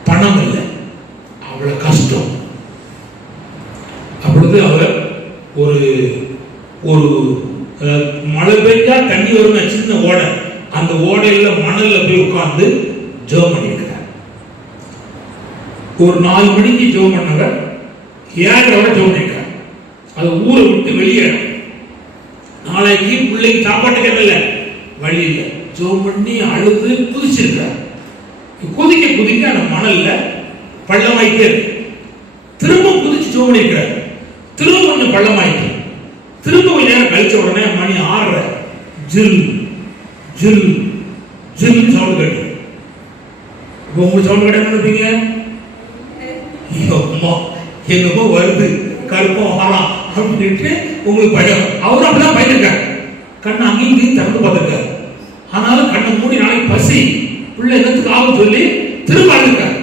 பணம் இல்லை, அவ்வளவு கஷ்டம். அப்பொழுது அவர் ஒரு ஒரு மழை பெய்யா தண்ணி வரும் சின்ன ஓடை, அந்த ஓடையில மணல்ல போய் உட்கார்ந்து ஜெபம் பண்ணியிருக்கிறார். ஒரு 4 மணிக்கு ஜெபம் பண்ணவர் 7:30 வரை ஜெபம் பண்ணியிருக்கார். அது ஊரை விட்டு வெளியே, நாளைக்கு பிள்ளைக்கு சாப்பாட்டுக்கு இல்லை, வழி இல்லை, ஜெபம் பண்ணி அழுது குதிச்சிருக்கார். குதிக்க குதிக்க அந்த மணல்ல பள்ளமாயிட்டே இருக்கு. திரும்ப குதிச்சு ஜெபம் பண்ணியிருக்கிறார். திரும்ப கொஞ்சம் பள்ளமாயிட்டு, திரும்ப கொஞ்ச நேரம் கழிச்ச உடனே மணி 6:30, ஜில் ஜில் ஜில் சவுண்ட் கேட்டு. இப்போ உங்களுக்கு சவுண்ட் கேட்ட நினைப்பீங்க, என்னமோ வருது, கருப்பம் வரலாம் அப்படின்ட்டு உங்களுக்கு பயம். அவரும் அப்படிதான் பயந்துருக்காரு. கண்ணை அங்கேயும் இங்கேயும் திறந்து பார்த்துருக்காரு. ஆனாலும் கண்ணை மூடி நாளைக்கு பசி பிள்ளை என்னத்துக்கு ஆகும் சொல்லி திரும்ப அழுதுருக்காரு,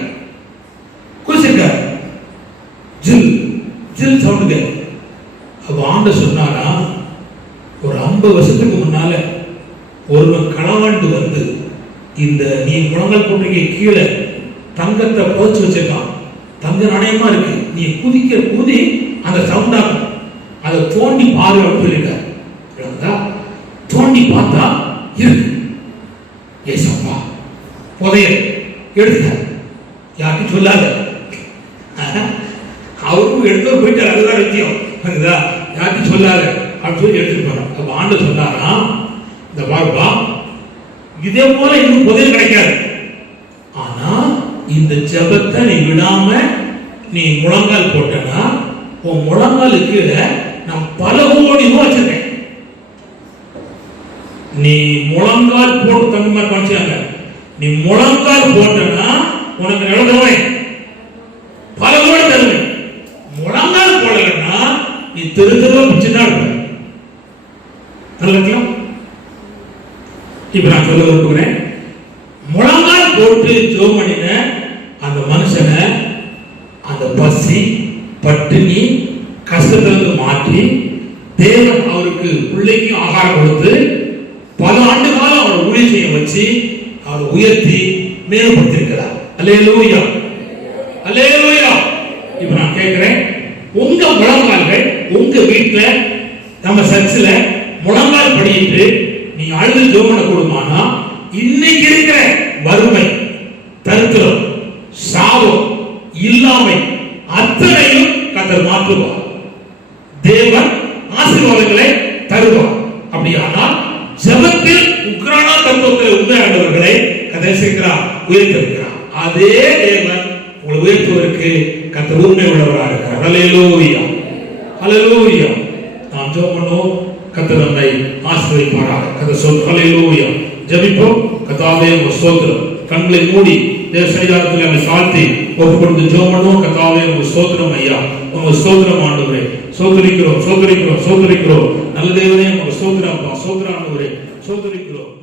குதிச்சிருக்காரு. ஜில் ஜில் சவுண்ட் கேட்டு. அப்ப ஆண்டவர் சொன்னாரா, ஒரு 50 வருஷத்துக்கு முன்னால ஒருவன் களவாண்டு வந்து இந்த நீ முழங்கால் போட்டிருக்க கீழே தங்கத்தை புதைச்சு வச்சிருக்கான், தங்க நாணயமா இருக்கு, நீ குதிக்கிற குதி அந்த சவுண்ட் ஆகும், அதை தோண்டி பாரு அப்படின்னு சொல்லியிருக்காரு. தோண்டி பார்த்தா இருக்கு. ஏசப்பா புதைய எடுத்துட்டார், யாருக்கும் சொல்லாத. அவருக்கும் எடுத்து போயிட்டார், அதுதான் விஷயம். யாருக்கும் சொல்லாத அப்படின்னு சொல்லி எடுத்துட்டு போறான். அப்ப ஆண்டு சொன்னாரா, இந்த பார்ப்பா இதே போல இன்னும் புதையல் கிடைக்காது, ஆனா இந்த ஜெபத்தை நீ விடாம நீ முழங்கால் போட்டனா உன் முழங்காலுக்கு நான் பல கோடி ரூபாய் வச்சிருக்கேன். நீ முழங்கால் போட்டு தங்கமா காமிச்சாங்க, நீ முழங்கால் போட்டனா உனக்கு நடந்துருவேன், பல கோடி தருவேன். முழங்கால் போடலன்னா நீ திருத்தவ பிச்சுதான் இருப்ப. நல்லா இப்ப நான் சொல்ல விரும்புகிறேன், முழங்கால் போட்டு ஜெபம் பண்ணின அந்த மனுஷனை அந்த பசி, பட்டினி, கஷ்டத்திலிருந்து மாற்றி தேவன் அவருக்கு பிள்ளைக்கு ஆகாரம் கொடுத்து பல ஆண்டு காலம் அவர் ஊழியம் செய்ய வச்சு அவர் உயர்த்தி மேம்படுத்தியிருக்கிறார். அல்லேலூயா, அல்லேலூயா. இப்ப நான் கேட்கிறேன், உங்க முழங்கால்கள் உங்க வீட்டுல நம்ம சர்ச்சில் முழங்கால் படியிட்டு நீ அழுது ஜெபம் பண்ண கூடுமானா இன்னைக்கு இருக்கிற வறுமை, தரித்திரம், சாபம், இல்லாமை அத்தனையும் கர்த்தர் மாற்றுவார். தேவன் ஆசீர்வாதங்களை தருவார். அப்படியானால் ஜெபத்தில் உக்ரானா தத்துவத்தில் உண்மையானவர்களை கர்த்தர் சேர்க்கிறார், உயர்த்திருக்கிறார். அதே தேவன் உங்களை உயர்த்துவதற்கு கர்த்தர் உண்மை உள்ளவராக இருக்கிறார். அல்லேலூயா, அல்லேலூயா. நாம் ஜெபம் பண்ணுவோம், கர்த்தர் நம்மை ஆசீர்வதிப்பாராக. கர்த்தர் சொல் அல்லேலூயா. ஜெபிப்போம். கர்த்தாவே உம்மை ஸ்தோத்திரம். கண்களை மூடி தேவ சன்னிதானத்தில் நம்மை சாழ்த்தி ஒப்புக் கொடுத்து ஜெபம் பண்ணுவோம். கர்த்தாவே உம்மை ஸ்தோத்திரம் ஐயா, உம்மை ஸ்தோத்திரம் ஆண்டவரே, ஸ்தோத்திரிக்கிறோம், ஸ்தோத்திரிக்கிறோம், ஸ்தோத்திரிக்கிறோம். நல்ல தேவனே உம்மை ஸ்தோத்திரம் அப்பா, ஸ்தோத்திரம் ஆண்டவரே, ஸ்தோத்திரிக்கிறோம்.